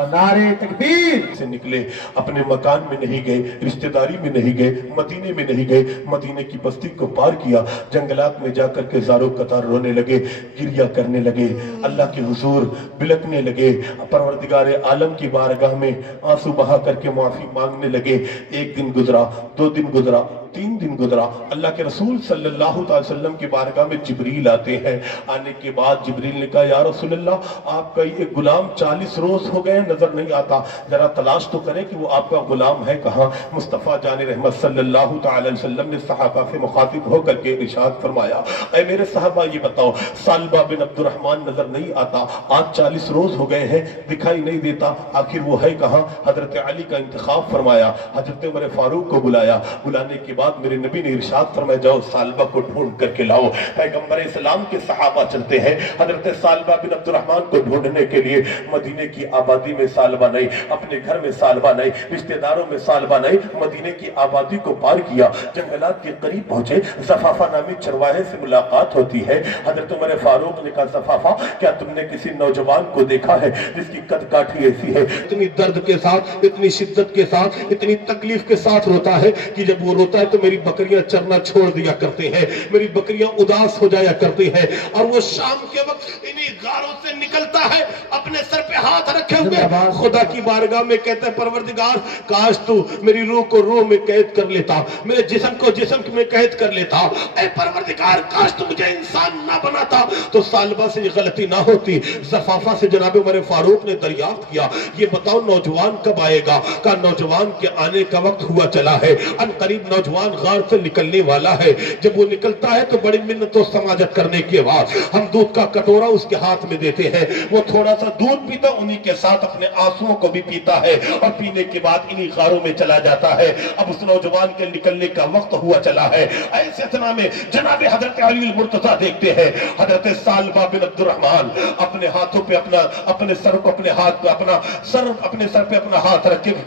नारे तकबीर से निकले, अपने मकान में नहीं गए, रिश्तेदारी में नहीं गए, मदीने में नहीं गए, मदीने की बस्ती को पार किया, जंगलात में जाकर के ज़ारो कतार रोने लगे, गिरिया करने लगे, अल्लाह के हुजूर बिलकने लगे, परवरदिगार आलम की बारगाह में आंसू बहा करके माफी मांगने लगे। एक दिन गुजरा, 2 दिन गुजरा, 3 दिन गुजरा, अल्लाह के रसूल सल्लल्लाहु अलैहि वसल्लम की बारगाह में जिब्रील आते हैं। आने के बाद जिब्रील ने कहा, या रसूल अल्लाह, आपका ये गुलाम 40 रोज हो गए नजर नहीं आता, जरा तलाश तो करें कि वो आपका गुलाम है कहाँ। मुस्तफ़ा जान रहमत सल्लल्लाहु अलैहि वसल्लम ने सहाबा से मुखातिब होकर के इरशाद फरमाया, ऐ मेरे सहाबा ये बताओ, सालबा बिन अब्दुर्रहमान नजर नहीं आता, आज 40 रोज हो गए हैं, दिखाई नहीं देता, आखिर वो है कहाँ। हजरत अली का इंतखाब फरमाया, हजरत उमर फारूक को बुलाया, बुलाने के बाद मेरे नबी ने इरशाद फरमाया, जाओ सालबा को ढूंढ करके लाओ। पैगंबर इस्लाम के सहाबा चलते हैं, हजरत सालबा बिन अब्दुर्रहमान को ढूंढने के लिए। मदीने की आबादी में सालबा नहीं, अपने घर में सालबा नहीं, रिश्तेदारों में सालबा नहीं, मदीने की आबादी को पार किया, जंगलात के करीब पहुंचे, ज़फ़ाफ़ा नामी चरवाहे से मुलाकात होती है। हजरत उमर फारूक ने कहा, ज़फ़ाफ़ा, क्या तुमने किसी नौजवान को देखा है जिसकी कद काठी ऐसी है, इतनी दर्द के साथ, इतनी शिद्दत के साथ, इतनी तकलीफ के साथ रोता है कि जब वो रोता है तो मेरी बकरियां चरना छोड़ दिया करते हैं, मेरी बकरियां उदास हो जाया करती हैं। और वो शाम के वक्त इन्हीं गारों से निकलता है, अपने सर पे हाथ रखे हुए खुदा की बारगाह में कहता है, परवरदिगार, काश तू मेरी रूह को रूह में कैद कर लेता, मेरे जिस्म को जिस्म में कैद कर लेता। ऐ परवरदिगार, काश तू मुझे इंसान ना बनाता तो सालबा से ये गलती ना होती। ज़फ़ाफ़ा से जनाब उमर फारूक ने दरियाफ्त किया, ये बताओ नौजवान कब आएगा। का नौजवान के आने का वक्त हुआ चला है, अनकरीब नौजवान गार से निकलने वाला है। जब वो निकलता है तो बड़ी मिन्नतों समाजत करने के बाद हम दूध का कटोरा उसके हाथ में देते हैं, वो थोड़ा सा दूध पीता, उन्हीं के साथ अपने आंसुओं को भी पीता है और पीने के बाद इन्हीं गारों में चला जाता है। अब उस नौजवान के निकलने का वक्त हुआ चला है। ऐसे समय में जनाब हजरत अली मुर्तज़ा देखते हैं, हजरत सालबा बिन अब्दुर्रहमान अपने हाथों पे अपने सर को अपने हाथ पे अपने सर पे अपना हाथ रखे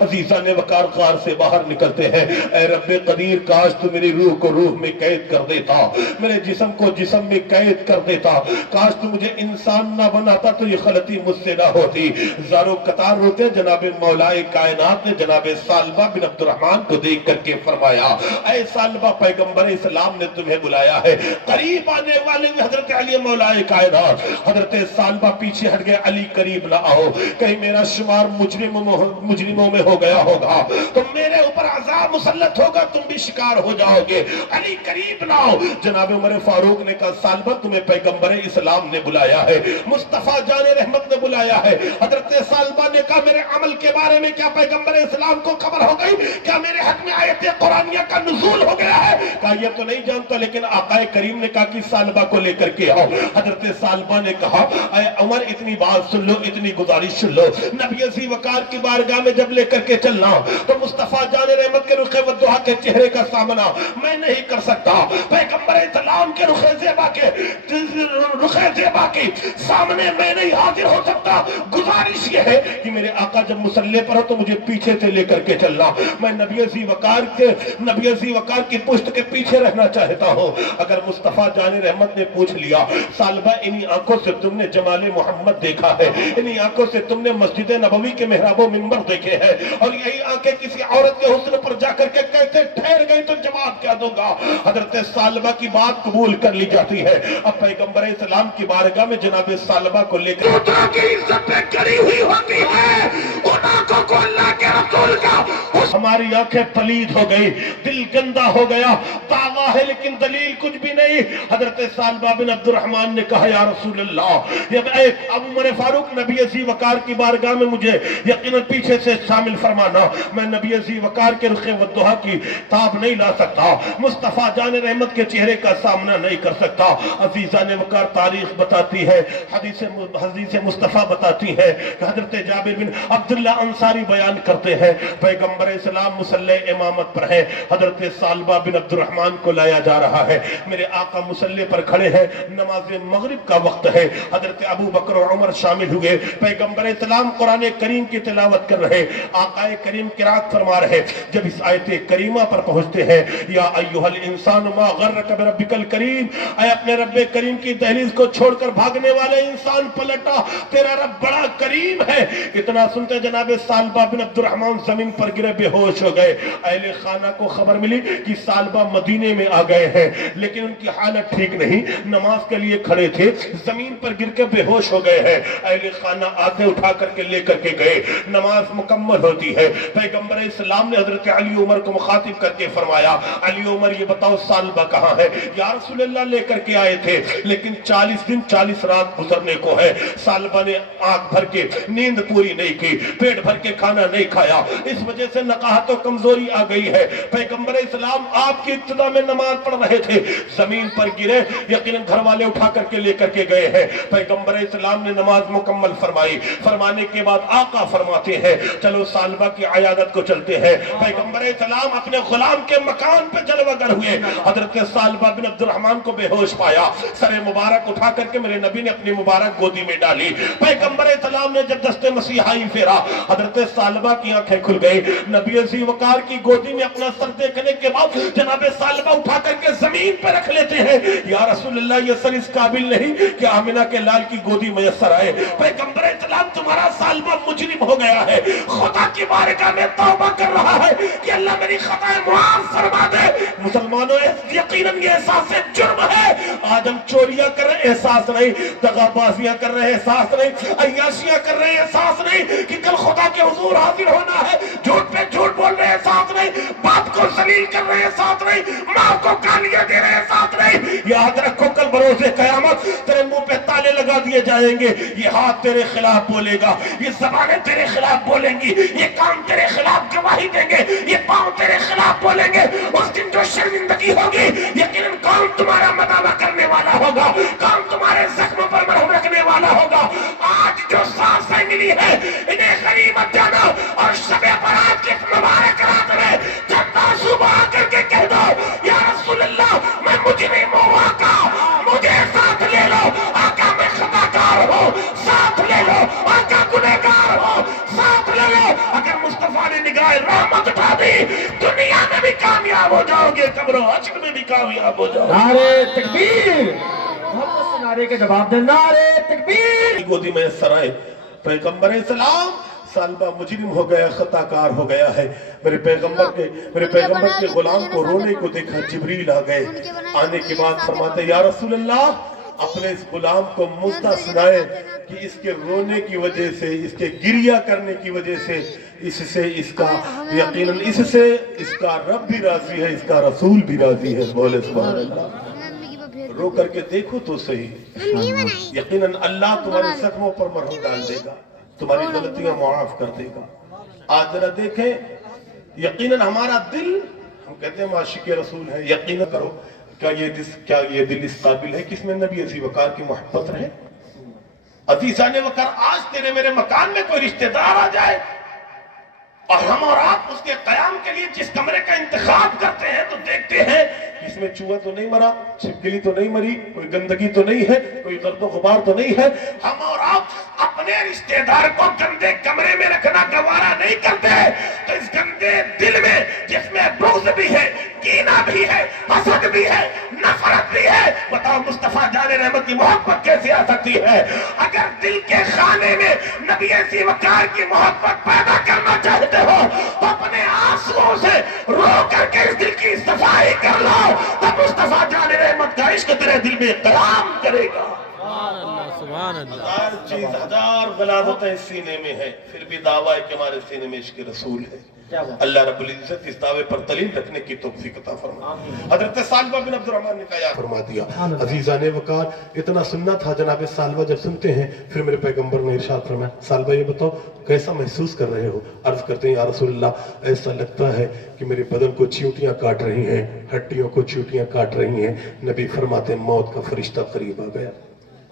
अजीजा ने वकार गार से बाहर निकलते हैं। ऐ रब्बे कदीर, काश तू मेरी रूह को रूह में कैद कर देता, मेरे जिस्म को जिस्म में कैद कर देता, काश तू मुझे इंसान ना बनाता तो ये गलती मुझसे ना होती। ज़ारो कतार रोते जनाब मौलाए कायनात ने जनाब सालबा बिन अब्दुर्रहमान को देख करके फरमाया, ऐ सालबा, पैगंबर इस्लाम ने तुम्हें बुलाया है। करीब आने वाले हजरत अली मौलाए कायनात, हजरत सालबा पीछे हट गए, अली करीब ना आओ, कहीं मेरा शुमार मुजरिमों में हो गया होगा तो मेरे ऊपर अज़ाब मुसल्लत होगा, तुम भी शिकार हो जाओगे, अली करीब ना आओ। जनाब उमर फारूक ने कहा, सालबा, तुम्हें पैगंबर इस्लाम ने बुलाया है, मुस्तफा जाने रहमत ने बुलाया है। हजरत सालबा ने कहा, मेरे अमल के बारे में क्या पैगंबर इस्लाम को खबर हो गई? क्या मेरे हक में आयत कुरानिया का नुज़ूल हो गया है? कहा, ये तो नहीं जानता, लेकिन आकाए करीम ने कहा कि सालबा को लेकर के आओ। हजरत सालबा ने कहा, ऐ उमर, इतनी बात सुन लो, इतनी गुजारिश सुन लो, नबी अज़ी वकार की बारगाह में जब लेकर के चलना तो मुस्तफा जाने रहमत के रुखे वद्दुहा के चेहरे का सामना मैं नहीं कर सकता, पैगंबर इस्लाम के रुखे ज़ेबा के सामने मैं नहीं हाजिर हो सकता। गुजारिश ये है कि मेरे आका जब मुसल्ले पर हो तो मुझे पीछे से लेकर के चलना, मैं नबी अज़ी वकार की पुश्त के पीछे रहना चाहता हूँ। अगर मुस्तफा जाने रहमत ने पूछ लिया, सालबा, इन्हीं आंखों से तुमने जमाले मोहम्मद देखा है, इन्हीं आंखों से तुमने मस्जिद नबवी के मेहराबो मिंबर देखे हैं, और यही आंखें किसी औरत के हुस्न पर जाकर के कैसे ठहर गई तो जवाब क्या दूंगा। हजरत सालबा की बात कबूल कर ली जाती है। अब पैगंबर इस्लाम की बारगाह में जनाब सालबा को लेकर की इज्जत करी हुई होती है, उन आंखों को अल्लाह के रसूल का हमारी आंखें पलीद हो गई, दिल गंदा हो गया, दावा है लेकिन दलील कुछ भी नहीं। हजरत सालबा बिन अब्दुर्रहमान ने कहा या रसूल अल्लाह, अब उमर फारूक नबी अज़ी वकार की बारगाह में मुझे यकीनन पीछे से शामिल फरमाना, मैं नबी अज़ी वकार के रुखे वद्दुहा की ताब नहीं ला सकता, मुस्तफ़ा जान रहमत के चेहरे का सामना नहीं कर सकता। अजीज़ान वकार तारीख बताती है, हदीस मुस्तफ़ा बताती है कि हजरत जाबिर बिन अब्दुल्ला अंसारी बयान करते हैं, पैगंबर इस्लाम मुसल्ले इमामत पर है, हजरत सालबा बिन अब्दुर्रहमान को लाया जा रहा है, मेरे आका मुसल्ले पर खड़े हैं, नमाज मगरिब का वक्त है, हजरत अबू बकर और उमर शामिल हुए, पैगंबर इस्लाम कुरान करीम की तिलावत कर रहे, आकाए करीम किरात फरमा रहे। जब इस आयत करीमा पर पहुंचते हैं, या अय्युहल इंसान मा गर्रक बिरब्बिकल करीम, ऐ अपने रब्बे करीम की दहलीज को छोड़कर भागने वाले इंसान पलटा, तेरा रब बड़ा करीम है। इतना सुनते जनाब सालबा बिन अब्दुर्रहमान जमीन पर गिरे बेहोश हो गए। अहले खाना को खबर मिली कि सालबा मदीने में आ गए हैं, लेकिन उनकी हालत ठीक नहीं, नमाज के लिए खड़े थे, जमीन पर गिर के बेहोश हो गए हैं। अहले खाना आते उठा करके लेकर के गए, नमाज मुकम्मल होती है, पैगंबर इस्लाम ने हजरत अली उमर को मुखातिब करके फरमाया, अली उमर ये बताओ सालबा कहाँ है? या रसूल अल्लाह लेकर के आए थे, लेकिन 40 दिन 40 रात गुजरने को है। सालबा ने आंख भर के नींद पूरी नहीं की, पेट भर के खाना नहीं खाया, इस वजह से नकाहत और कमजोरी आ गई है। पैगंबर इस्लाम आपकी इब्तिदा में नमाज पढ़ रहे थे, जमीन पर गिरे, यकीनन घर वाले उठा करके लेकर के गए हैं। पैगंबर इस्लाम ने नमाज मुकम्मल फरमाई, फरमाने के बाद आका फरमाते हैं चलो सालबा की अयादत को चलते हैं। पैगंबर इस्लाम अपने गुलाम के मकान पे जलवागर हुए, हजरत सालबा बिन अब्दुर्रहमान को बेहोश पाया, सरे मुबारक उठा करके मेरे नबी ने अपनी मुबारक गोदी में डाली। पैगंबर इस्लाम ने जब दस्ते मसीहाई फेरा, हजरत सालबा की आंखें खुल गई, नबी अज़ी वकार की गोदी में अपना सर देखने के बाद जनाब सालबा उठा करके जमीन पर रख लेते हैं। या रसूल अल्लाह, ये सर इस काबिल नहीं कि आमिना के लाल की गोदी मयस्सर आए। पैगंबर इस्लाम, तुम्हारा सालबा मुजरिम हो गया है, खुदा की बारगाह में तौबा कर रहा है कि अल्लाह मेरी खताएं मुआफ फरमा दे। मुसलमानों, यकीनन ये एहसास जुर्म है। आज हम चोरियां कर रहे, एहसास नहीं, दगाबाजियां कर रहे, एहसास नहीं, अय्याशियां कर रहे, एहसास नहीं कि कल खुदा के हुजूर हाजिर होना है, झूठ पे झूठ बोल रहे, एहसास नहीं, बाप को जलील कर रहे, एहसास नहीं, माँ को गालियां दे रहे, एहसास नहीं। याद रखो कल बरोज़े क़यामत तेरे मुंह पे ताले लगा दिए जाएंगे, ये हाथ तेरे खिलाफ बोलेगा, ये ज़बानें तेरे खिलाफ बोलेंगी, ये कान तेरे खिलाफ गवाही देंगे, ये पांव तेरे खिलाफ बोलेंगे। उस दिन जो शर्मिंदगी होगी, यकीनन कान तुम्हारा मदावा करने वाला होगा, कान तुम्हारे जख्मों पर मरहम रखने वाला होगा। आज जो सांसें मिली है, इन्हें गनीमत जानो और शबे बरात की मुबारक रात में चंदा सुबह करके कह दो, या रसूल अल्लाह, मैं मुजरिम हूँ, आका मुझे साथ ले लो, आका मैं खताकार हूँ, साथ ले लो, आका गुनहगार हूँ, साथ ले लो। अगर मुस्तफा ने निगाह रहमत उठा दी, दुनिया में भी कामयाब हो जाओगे, कब्र अजर में भी कामयाब हो जाओगे। नारे तकबीर, मोहब्बत से नारे के जवाब दे, नारे तकबीर। गोदी में सराय, पैगंबर इस्लाम सालबा मुजरिम हो गया, खताकार हो गया है। मेरे पैगंबर के गुलाम को रोने को देखा, जिब्रील आ गए, आने के बाद फरमाते या रसूल अल्लाह, अपने इस गुलाम को मुद्दा सुनाए कि इसके रोने की वजह से, इसके गिरिया करने की वजह से, इससे इसका यकीनन इससे इसका रब भी राजी है, इसका रसूल भी राजी है। बोले सुभान अल्लाह। रो करके देखो तो सही, यकीनन अल्लाह तुम्हारे जख्मों पर मरहम डाल देगा, तुम्हारी गलतियां माफ कर देगा। आज जरा देखें, यकीनन हमारा दिल, हम कहते हैं माशिक रसूल है, यकीन करो क्या ये दिल इस काबिल है कि इसमें नबी अज़ी वकार की मोहब्बत रहे? अज़ीज़ान वकार, आज तेरे मेरे मकान में कोई रिश्तेदार आ जाए और हम और आप उसके कयाम के लिए जिस कमरे का इंतखाब करते हैं, तो देखते हैं इसमें चूहा तो नहीं मरा, छिपकली तो नहीं मरी, कोई गंदगी तो नहीं है, कोई गर्दो गुबार तो नहीं है। हम और आप अपने रिश्तेदार को गंदे कमरे में रखना गवारा नहीं करते, तो इस गंदे दिल में जिसमें बुग़्ज़ भी है, कीना भी है, हसद भी है, नफरत भी है, बताओ मुस्तफा जाने रहमत की मोहब्बत कैसे आ सकती है? अगर दिल के खाने में नबी अज़ी वकार की मोहब्बत पैदा करना चाहते हो, तो अपने आंसुओं से रो करके इस दिल की सफाई कर लो, तब मुस्तफा जाने रहमत का इश्क तेरे दिल में क़याम करेगा। सुभान अल्लाह। हजार चीज हजार गलाजतें सीने में है, फिर भी दावा है कि हमारे सीने में इश्क रसूल है। अल्लाह रब्बुल इज्जत इस दावे पर दलील रखने की तौफीक अता फरमाए। हजरत सालबा बिन अब्दुर्रहमान ने कहा फरमा दिया, अजीजान वकार, इतना सुनना था जनाब सालबा जब सुनते हैं, फिर मेरे पैगंबर ने इरशाद फरमाया, सालबा ये बताओ कैसा महसूस कर रहे हो? अर्ज करते हैं, या रसूलल्लाह, ऐसा लगता है कि मेरे बदन को चींटियां काट रही हैं, हड्डियों को चींटियां काट रही हैं। नबी फरमाते हैं, मौत का फरिश्ता करीब आ गया,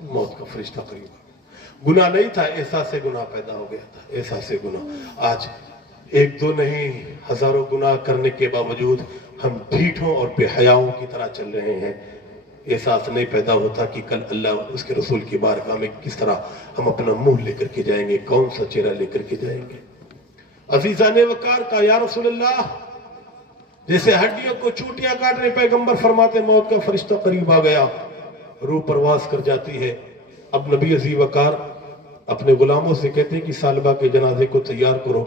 मौत का फरिश्ता करीब आ गया। गुनाह नहीं था, एहसास से गुनाह पैदा हो गया था, एहसास से गुनाह। आज एक दो नहीं हजारों गुनाह करने के बावजूद हम ढीठों और बेहयाओं की तरह चल रहे हैं। एहसास नहीं पैदा होता कि कल अल्लाह और उसके रसूल की बारगाह में किस तरह हम अपना मुंह लेकर के जाएंगे, कौन सा चेहरा लेकर के जाएंगे। अजीजान वकार का, या रसूलल्लाह, जैसे हड्डियों को चूटियां काट रहे, पैगंबर फरमाते मौत का फरिश्ता करीब आ गया, रूह परवास कर जाती है। अब नबी अजी वकार अपने गुलामों से कहते हैं कि सालबा के जनाजे को तैयार करो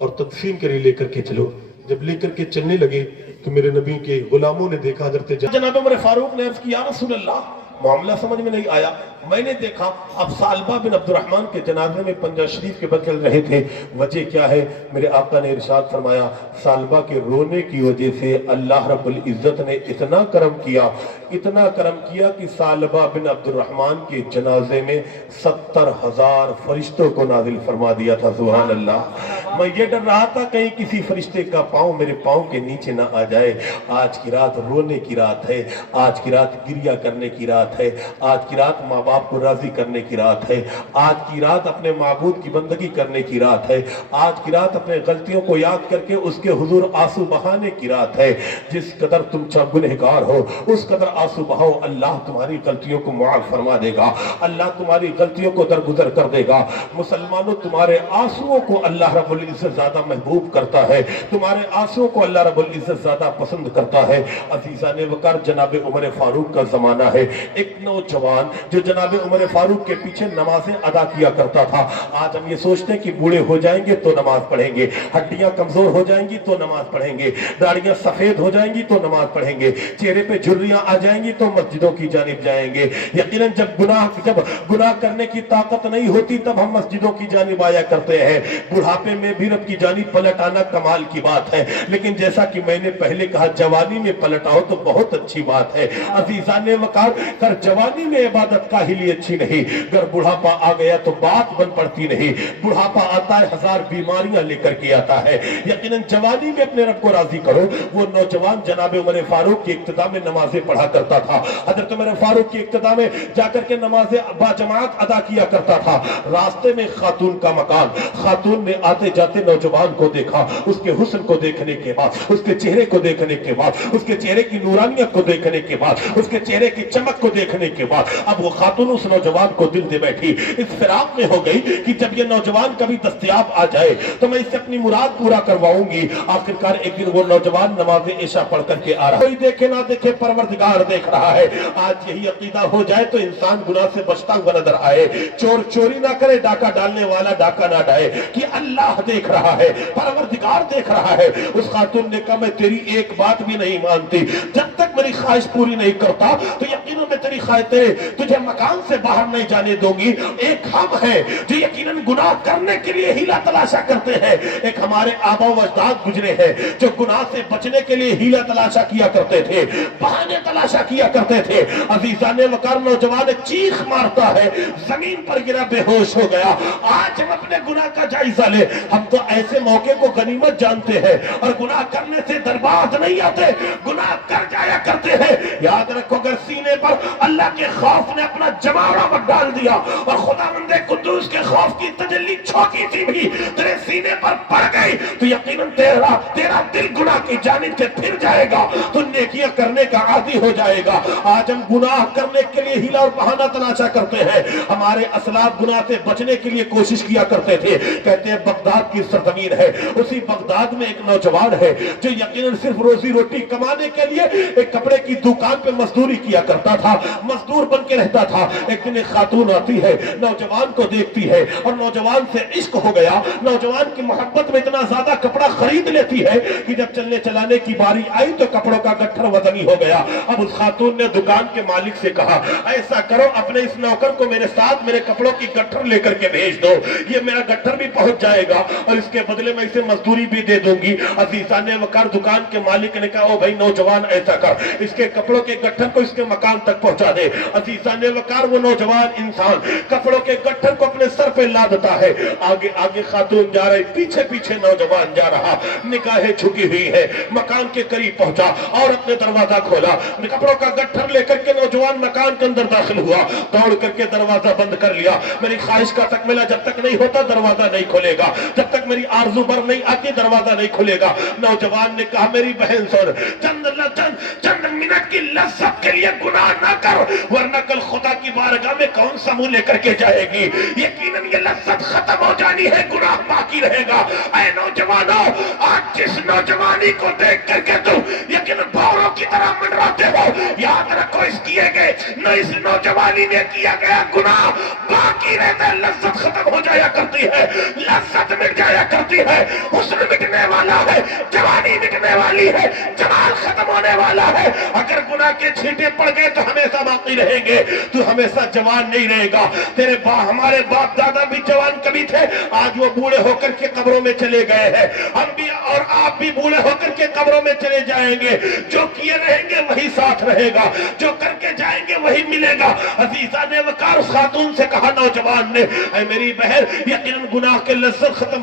और तदफीन के लिए लेकर के चलो। जब लेकर के चलने लगे तो मेरे नबी के गुलामों ने देखा, हजरत जनाब उमर फारूक ने अर्ज किया, रसूल अल्लाह, मामला समझ में नहीं आया। मैंने देखा अब सालबा बिन अब्दुर्रहमान के जनाजे में पंजा शरीफ के बदल रहे थे, वजह क्या है? मेरे आका ने इरशाद फरमाया, सालबा के रोने की वजह से अल्लाह रब्बुल इज्जत ने इतना करम किया, इतना करम किया कि सालबा बिन अब्दुर्रहमान के जनाजे में 70,000 फरिश्तों को नाजिल फरमा दिया था। सुभान अल्लाह। मैं ये डर रहा था कहीं किसी फरिश्ते का पाँव मेरे पाँव के नीचे ना आ जाए। आज की रात रोने की रात है, आज की रात गिरिया करने की रात है, आज की रात माँ बाप को राजी करने की रात है, आज की रात अपने माबूद की बंदगी करने की रात है, आज की रात अपने गलतियों को याद करके उसके हुजूर आंसू बहाने की रात है। जिस कदर तुम गुनहगार हो उस कदर आंसू बहाओ, अल्लाह तुम्हारी गलतियों को मुआफ फरमा देगा, अल्लाह तुम्हारी गलतियों को दरगुजर कर देगा। मुसलमानों, तुम्हारे आंसुओं को अल्लाह रब्बुल इज्जत ज्यादा महबूब करता है, तुम्हारे आंसुओं को अल्लाह रब्बुल इज्जत ज्यादा पसंद करता है। अजीजान वकार, जनाब उमर फारूक का जमाना है। एक नौजवान जो जनाब उमर फारूक के पीछे नमाजें अदा किया करता था। आज हम ये सोचते हैं कि बूढ़े हो जाएंगे तो नमाज पढ़ेंगे, हड्डियां कमजोर हो जाएंगी तो नमाज पढ़ेंगे, दाढ़ियां सफेद हो जाएंगी तो नमाज पढ़ेंगे, चेहरे पे झुर्रियां आ जाएंगी तो मस्जिदों की जानिब जाएंगे। यकीनन जब गुनाह करने की ताकत नहीं होती तब हम मस्जिदों की जानिब आया करते हैं। बुढ़ापे में भी रब की जानिब पलट आना कमाल की बात है, लेकिन जैसा कि मैंने पहले कहा, जवानी में पलट आओ तो बहुत अच्छी बात है। अजीजान वकार, कर जवानी में इबादत काहिली अच्छी नहीं, अगर बुढ़ापा आ गया तो बात बन पड़ती नहीं। बुढ़ापा आता है, हजार बीमारियां लेकर के आता है। यकीनन जवानी में अपने रब को राजी करो। वो नौजवान जनाब उमर फारूक की इक्तदा में नमाजें पढ़ा करता था। हजरत उमर फारूक की इक्तदा में जाकर के नमाजें बाजमात अदा किया करता था। रास्ते में खातून का मकान, खातून ने आते जाते नौजवान को देखा, उसके हुस्न को देखने के बाद, उसके चेहरे को देखने के बाद, उसके चेहरे की नूरानियत को देखने के बाद, उसके चेहरे की चमक को देखने के बाद, अब वो खातून उस नौजवान को दिल दे बैठी। इस फिराक में हो गई कि जब ये नौजवान कभी दस्तयाब आ जाए तो मैं इससे अपनी मुराद पूरा करवाऊंगी। आखिरकार एक दिन वो नौजवान नमाज़े इशा पढ़ करके आ रहा है। कोई देखे ना देखे, परवरदिगार देख रहा है। आज यही अकीदा हो जाए तो इंसान गुनाह से बचता हुआ नजर आए। चोर चोरी ना करे, डाका डालने वाला डाका ना डाले, कि अल्लाह देख रहा है, परवरदिगार देख रहा है। उस खातून ने कहा, मैं तेरी एक बात भी नहीं मानती, जब तक मेरी ख्वाहिश पूरी नहीं करता तो यकीनन मैं तेरी ख्वाहिशें तुझे मकान से बाहर नहीं जाने दूंगी। एक हम है जो यकीनन गुनाह करने के लिए हीला तलाशा करते हैं, एक हमारे आबा व अजदाद गुजरे हैं जो गुनाह से बचने के लिए हीला तलाशा किया करते थे, बहाने तलाशा किया करते थे। अजीजान वकार, नौजवान चीख मारता है, जमीन पर गिरा, बेहोश हो गया। आज हम अपने गुनाह का जायजा ले। हम तो ऐसे मौके को गनीमत जानते हैं और गुनाह करने से बर्बाद नहीं आते, गुनाह कर जाया करते हैं। याद रखो, अगर सीने पर अल्लाह के खौफ ने अपना जमावड़ा मत डाल दिया और खुदावंदे कुद्दूस के खौफ की तजल्ली छोटी सी भी तेरे सीने पर पड़ गई तो यकीनन तेरा दिल गुनाह की जानिब से फिर जाएगा, तो नेकियां करने का आदी हो जाएगा। आज हम गुनाह करने के लिए हीला और बहाना तलाशा करते हैं। हमारे असलाफ गुनाह से बचने के लिए कोशिश किया करते थे। कहते हैं बगदाद की सरजमीन है, उसी बगदाद में एक नौजवान है जो यकीनन सिर्फ रोजी रोटी कमाने के लिए एक कपड़े की दुकान पे मजदूरी किया करता था। मजदूर बन के रहता था। एक दिन एक खातून आती है, नौजवान को देखती है और नौजवान से इश्क हो गया। नौजवान की मोहब्बत में इतना ज्यादा कपड़ा खरीद लेती है कि जब चलने चलाने की बारी आई तो कपड़ों का गट्ठर वजनी हो गया। अब उस खातून ने दुकान के मालिक से कहा, ऐसा करो अपने इस नौकर को मेरे साथ मेरे कपड़ों की गट्ठर लेकर के भेज दो, ये मेरा गट्ठर भी पहुंच जाएगा और इसके बदले में इसे मजदूरी भी दे दूंगी। अजीजाने वकार दुकान के मालिक ने कहा, ओ भाई नौजवान ऐसा कर, इसके कपड़ों के गट्ठर को इसके मकान तक पहुंचा दे। अजीजाने वकार वो नौजवान इंसान कपड़ों के गट्ठर को अपने सर पे लादता है। आगे आगे खातून जा रही, पीछे पीछे नौजवान जा रहा, निगाहें झुकी हुई है। मकान के करीब पहुंचा और अपने दरवाजा खोला, कपड़ों का गट्ठर लेकर के नौजवान मकान के अंदर दाखिल हुआ। दौड़ करके दरवाजा बंद कर लिया। मेरी ख्वाहिश का तकमीला जब तक नहीं होता दरवाजा नहीं खुलेगा, जब तक मेरी आरज़ू भर नहीं आती दरवाजा नहीं खुलेगा। नौजवान ने कहा, मेरी बहन सुन, चंद मिनट की लज्जत के लिए गुनाह ना कर, वरना कल खुदा की बारगाह में कौन सा मुंह लेकर के जाएगी। यकीनन ये लज्जत खत्म हो जानी है, गुनाह बाकी रहेगा। ऐ नौजवानों, आज जिस नौजवानी को देख करके तुम यकीनन भौरों की तरह मंडराते हो, याद रखो इस किए गए न इस नौजवानी में किया गया गुनाह बाकी रहता है। लज्जत खत्म हो जाया करती है, लज्जत मिट जाया करती है, हुस्न मिटने वाला है, जवानी मिटने वाली है, जमाल खत्म होने वाला है। अगर गुनाह के छींटे पड़ गए तो हमेशा बाकी रहेंगे, तू हमेशा जवान नहीं रहेगा। तेरे हमारे बाप दादा भी जवान कभी थे, आज वो बूढ़े होकर के कब्रों में चले गए हैं। हम भी और आप भी बूढ़े होकर के कब्रों में चले जाएंगे। जो किए रहेंगे वही साथ रहेगा, जो करके जाएंगे वही मिलेगा। अजीजा ने वकार उस खातून से कहा, नौजवान ने, ऐ मेरी बहन, यकीनन गुनाह के लज्जत खत्म,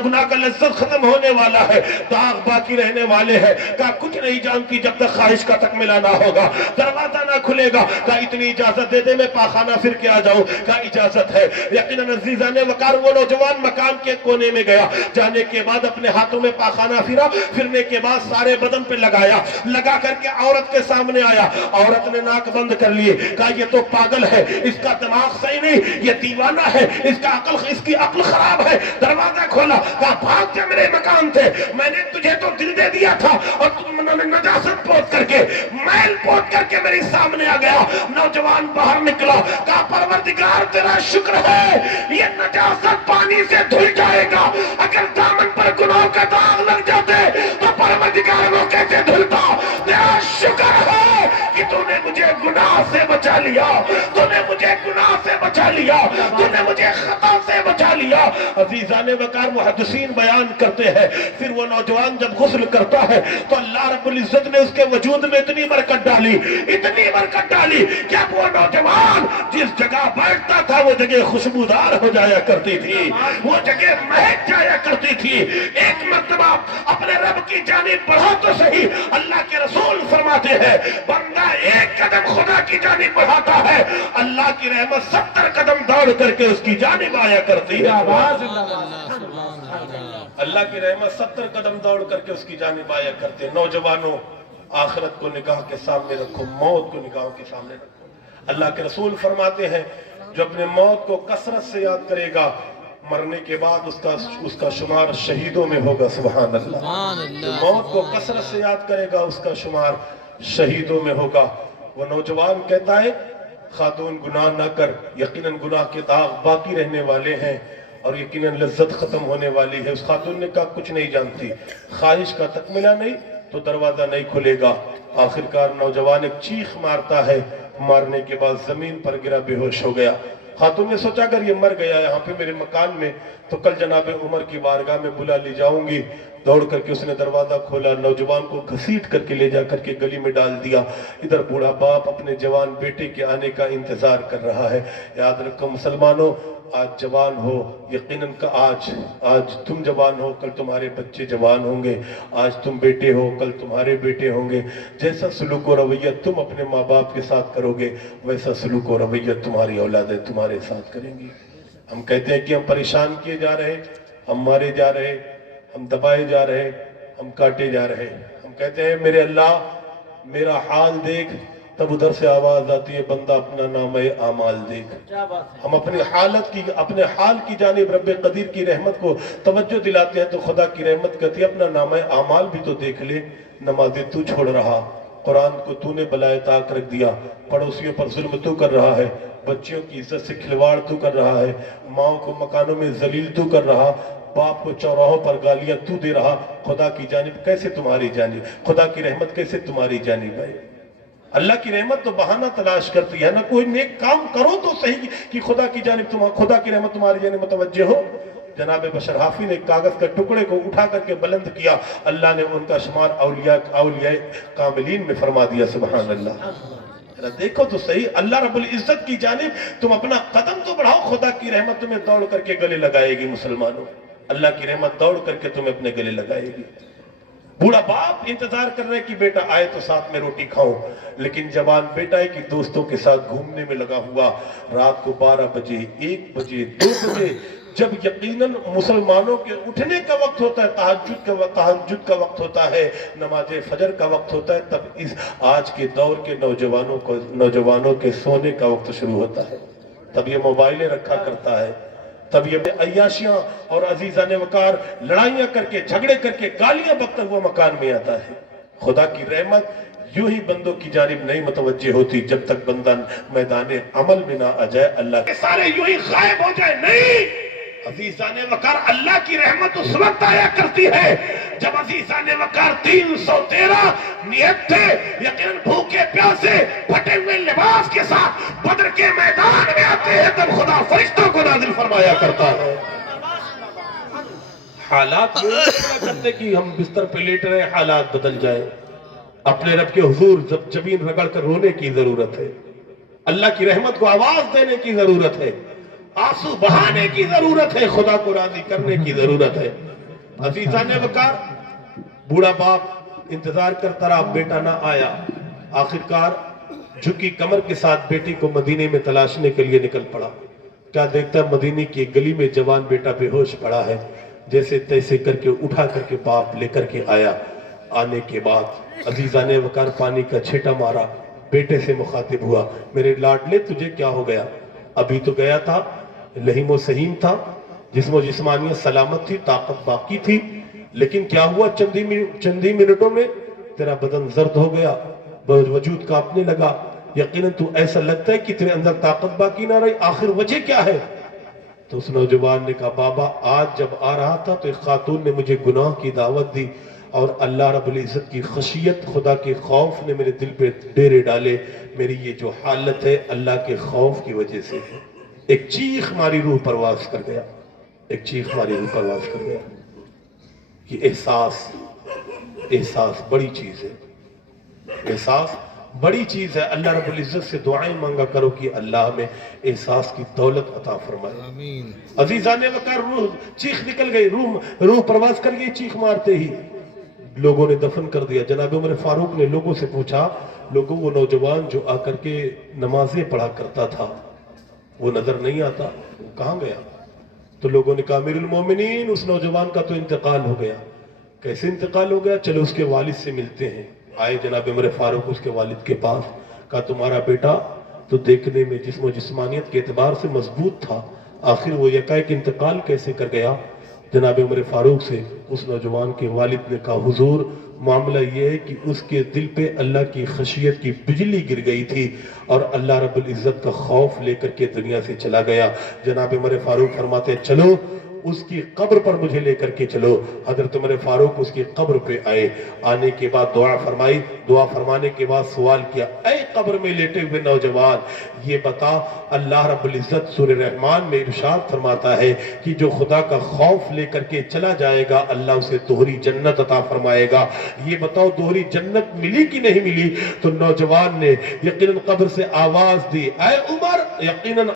गुनाह का लज्जत खत्म होने वाला है, दाग बाकी रहने वाले हैं। कहा कुछ नहीं जानती जब तक ख्वाहिश का तकमीला ना होगा, दरवाजा ना खुलेगा। कहा इतनी इजाजत दे दे, मैं पाखाना फिर के आ जाऊं। कहा इजाजत है। यकीनन अजीजा ने वकार वो नौजवान मकान के कोने में गया, जाने के बाद अपने हाथों में पाखाना फिरा, फिरने के बाद सारे बदन पे लगाया, लगा करके औरत के सामने आया। औरत ने नाक बंद कर लिए। कहा ये तो पागल है, इसका दिमाग सही नहीं, ये दीवाना है, इसकी अक्ल खराब है। दरवाजा खोला, कहा भाग जा, मेरे मकान थे, मैंने तुझे तो दिल दे दिया था और तुमने नजासत पोत करके, मैल पोत करके मेरे सामने आ गया। नौजवान बाहर निकला, कहा परवरदिगार तेरा शुक्र है, ये नजासत पानी से धुल जाएगा। अगर दामन पर गुनाह का दाग लग जाते तो परवरदिगार वो कैसे धुलता। तेरा शुक्र है कि तूने मुझे गुनाह से बचा लिया, तूने मुझे गुनाह से बचा लिया, तूने मुझे खता से बचा लिया। अजीजा ने वकार मुहद्दिसीन बयान करते हैं, फिर वो नौजवान जब गुस्ल करता है तो अल्लाह रब्बुल इज्जत ने उसके वजूद में इतनी बरकत डाली, इतनी बरकत डाली कि अब वो नौजवान जिस जगह बैठता था वो जगह खुशबूदार हो जाया करती थी, वो जगह महक जाया करती थी। एक मर्तबा अपने रब की जानिब बढ़ा तो सही, अल्लाह के रसूल फरमाते हैं, बंदा एक कदम खुदा की जानिब बढ़ाता है, अल्लाह की रहमत 70 कदम दौड़ करके उसकी जानिब आया करती है। अल्लाह की रहमत 70 कदम दौड़ करके उसकी जानिब आया करते हैं। नौजवानों, आखिरत को निगाह के सामने रखो, मौत को निगाह के सामने रखो। अल्लाह के रसूल फरमाते हैं, जो अपने मौत को कसरत से याद करेगा, मरने के बाद उसका शुमार शहीदों में होगा। सुभान अल्लाह। जो मौत को कसरत से याद करेगा उसका शुमार शहीदों में होगा। वो नौजवान कहता है, खातून गुनाह ना कर, यकीनन गुनाह के दाग बाकी रहने वाले हैं और यकीनन लज्जत खत्म होने वाली है। उस खातून ने कहा कुछ नहीं जानती, ख्वाहिश का तकमीला नहीं तो दरवाजा नहीं खुलेगा। आखिरकार नौजवान एक चीख मारता है, मारने के बाद जमीन पर गिरा, बेहोश हो गया। खातून ने सोचा अगर ये मर गया यहाँ पे मेरे मकान में तो कल जनाबे उमर की बारगाह में बुला ली जाऊंगी। दौड़ करके उसने दरवाजा खोला, नौजवान को घसीट करके ले जा करके गली में डाल दिया। इधर बूढ़ा बाप अपने जवान बेटे के आने का इंतजार कर रहा है। याद रखो मुसलमानों, आज जवान हो, यकीनन का आज तुम जवान हो, कल तुम्हारे बच्चे जवान होंगे। आज तुम बेटे हो, कल तुम्हारे बेटे होंगे। जैसा सलूक और रवैया तुम अपने माँ बाप के साथ करोगे, वैसा सलूक और रवैया तुम्हारी औलादें तुम्हारे साथ करेंगी। हम कहते हैं कि हम परेशान किए जा रहे, हम मारे जा रहे, हम दबाए जा रहे, हम काटे जा रहे। हम कहते हैं मेरे अल्लाह मेरा हाल देख, तब उधर से आवाज आती है बंदा अपना नाम आमाल देख। हम अपनी अपने हाल की जानिब रब्बे कदीर की रहमत को तवज्जो दिलाते हैं तो खुदा की रहमत कहती है अपना नाम आमाल भी तो देख ले। नमाज़ें तू छोड़ रहा, कुरान को तूने बलाए ताक रख दिया, पड़ोसियों पर जुल्म तू कर रहा है, बच्चियों की इज्जत से खिलवाड़ तू कर रहा है, माओ को मकानों में जलील तू कर रहा, बाप को चौराहों पर गालियां तू दे रहा। खुदा की जानिब कैसे तुम्हारी जानिब, खुदा की रहमत कैसे तुम्हारी जानिब है। अल्लाह की रहमत तो बहाना तलाश करती है ना, कोई नेक काम करो तो सही कि खुदा की जानिब खुदा की रहमत तुम्हारी जानिब मुतवज्जे हो। जनाब बशर हाफी ने कागज के टुकड़े को उठा करके बुलंद किया, अल्लाह ने उनका शुमार औलिया कामिलीन में फरमा दिया। सुभान अल्लाह। देखो तो सही, अल्लाह रब्बुल इज्जत की जानिब तुम अपना कदम तो बढ़ाओ, खुदा की रहमत तुम्हें दौड़ करके गले लगाएगी। मुसलमानों, अल्लाह की रहमत दौड़ करके तुम्हें अपने गले लगाएगी। बूढ़ा बाप इंतजार कर रहे कि बेटा आए तो साथ में रोटी खाओ, लेकिन जवान बेटा है कि दोस्तों के साथ घूमने में लगा हुआ। रात को 12 बजे, 1 बजे, 2 बजे, जब यकीनन मुसलमानों के उठने का वक्त होता है, तहज्जुद का वक्त होता है, नमाज फजर का वक्त होता है, तब इस आज के दौर के नौजवानों के सोने का वक्त शुरू होता है। तब ये मोबाइलें रखा करता है, तब ये अय्याशियां और अजीजान वकार लड़ाइयां करके, झगड़े करके, गालियां बकता हुआ मकान में आता है। खुदा की रहमत यूं ही बंदों की जानिब नहीं मुतवज्जे होती जब तक बंदा मैदान अमल में ना आ जाए, अल्लाह के सारे यूं ही गायब हो जाए। नहीं, अजीजान वकार, अल्लाह की रहमत उस वक्त आया करती है जब अजीजान वकार 313 नियत थे, यकीनन भूखे प्यासे फटे हुए लिबास के साथ बदर के मैदान में आते हैं, तब खुदा फरिश्तों को नाजिल फरमाया करता है। हालात ये करते कि हम बिस्तर पे लेट रहे, हालात बदल जाए। अपने रब के हुजूर जब जमीन रगड़ कर रोने की जरूरत है, अल्लाह की रहमत को आवाज देने की जरूरत है, आंसू बहाने की जरूरत है, खुदा को राजी करने की जरूरत है। अजीजान वकार, बूढ़ा बाप इंतजार करता रहा, बेटा ना आया। आखिरकार झुकी कमर के साथ बेटी को मदीने में तलाशने के लिए निकल पड़ा। क्या देखता, मदीने की एक गली में जवान बेटा बेहोश पड़ा है। जैसे तैसे करके उठा करके बाप लेकर के आया। आने के बाद अजीजान वकार पानी का छींटा मारा, बेटे से मुखातिब हुआ, मेरे लाडले तुझे क्या हो गया? अभी तो गया था, लहीमो सहीम था, जिस्मो जिस्मानियत सलामत थी, ताकत बाकी थी, लेकिन क्या हुआ, चंदी मिनटों में तेरा बदन जर्द हो गया, वजूद कांपने लगा। यकीनन तू ऐसा लगता है कि तेरे अंदर ताकत बाकी ना रही, आखिर वजह क्या है? तो उस नौजवान ने कहा, बाबा आज जब आ रहा था तो एक खातून ने मुझे गुनाह की दावत दी और अल्लाह रब्बुल इज्जत की खशियत, खुदा के खौफ ने मेरे दिल पे डेरे डाले। मेरी ये जो हालत है अल्लाह के खौफ की वजह से है। एक चीख मारी रूह परवास कर गया, एक चीख मारी रूह परवास कर गया। कि एहसास बड़ी चीज है, एहसास बड़ी चीज है। अल्लाह रब्बुल इज्जत से दुआएं मांगा करो कि अल्लाह में एहसास की दौलत अता फरमाए। अजीजान वकार, रूह चीख निकल गई, रूह परवास कर गई। चीख मारते ही लोगों ने दफन कर दिया। जनाब उमर फारूक ने लोगों से पूछा, लोगों वो नौजवान जो आकर के नमाजें पढ़ा करता था वो नजर नहीं आता, वो कहाँ गया? तो लोगों ने कहा, अमीरुल मोमिनीन, उस नौजवान का तो इंतकाल हो गया। कैसे इंतकाल हो गया? चलो उसके वालिद से मिलते हैं। आए जनाब उमर फारूक उसके वालिद के पास, कहा तुम्हारा बेटा तो देखने में जिस्म जिस्मानियत के एतबार से मजबूत था, आखिर वो यकायक इंतकाल कैसे कर गया? जनाब उमर फारूक से उस नौजवान के वालिद ने कहा, हुजूर मामला ये है कि उसके दिल पे अल्लाह की खशियत की बिजली गिर गई थी और अल्लाह रब्बुल इज्जत का खौफ लेकर के दुनिया से चला गया। जनाब उमर फारूक फरमाते, चलो उसकी कब्र पर मुझे लेकर के चलो। हजरत उमर फारूक उसकी कब्र पे आए। आने के बाद दुआ फरमाई। दुआ फरमाने के बाद सवाल किया, ऐ कब्र में लेटे हुए नौजवान, ये बता, अल्लाह रब्बुल इज्जत सूरह रहमान में इरशाद फरमाता है कि जो खुदा का खौफ लेकर के चला जाएगा अल्लाह उसे दोहरी जन्नत अता फरमाएगा। ये बताओ दोहरी जन्नत मिली कि नहीं मिली? तो नौजवान ने यकीनन कब्र से आवाज दी, ऐ उमर, यकीनन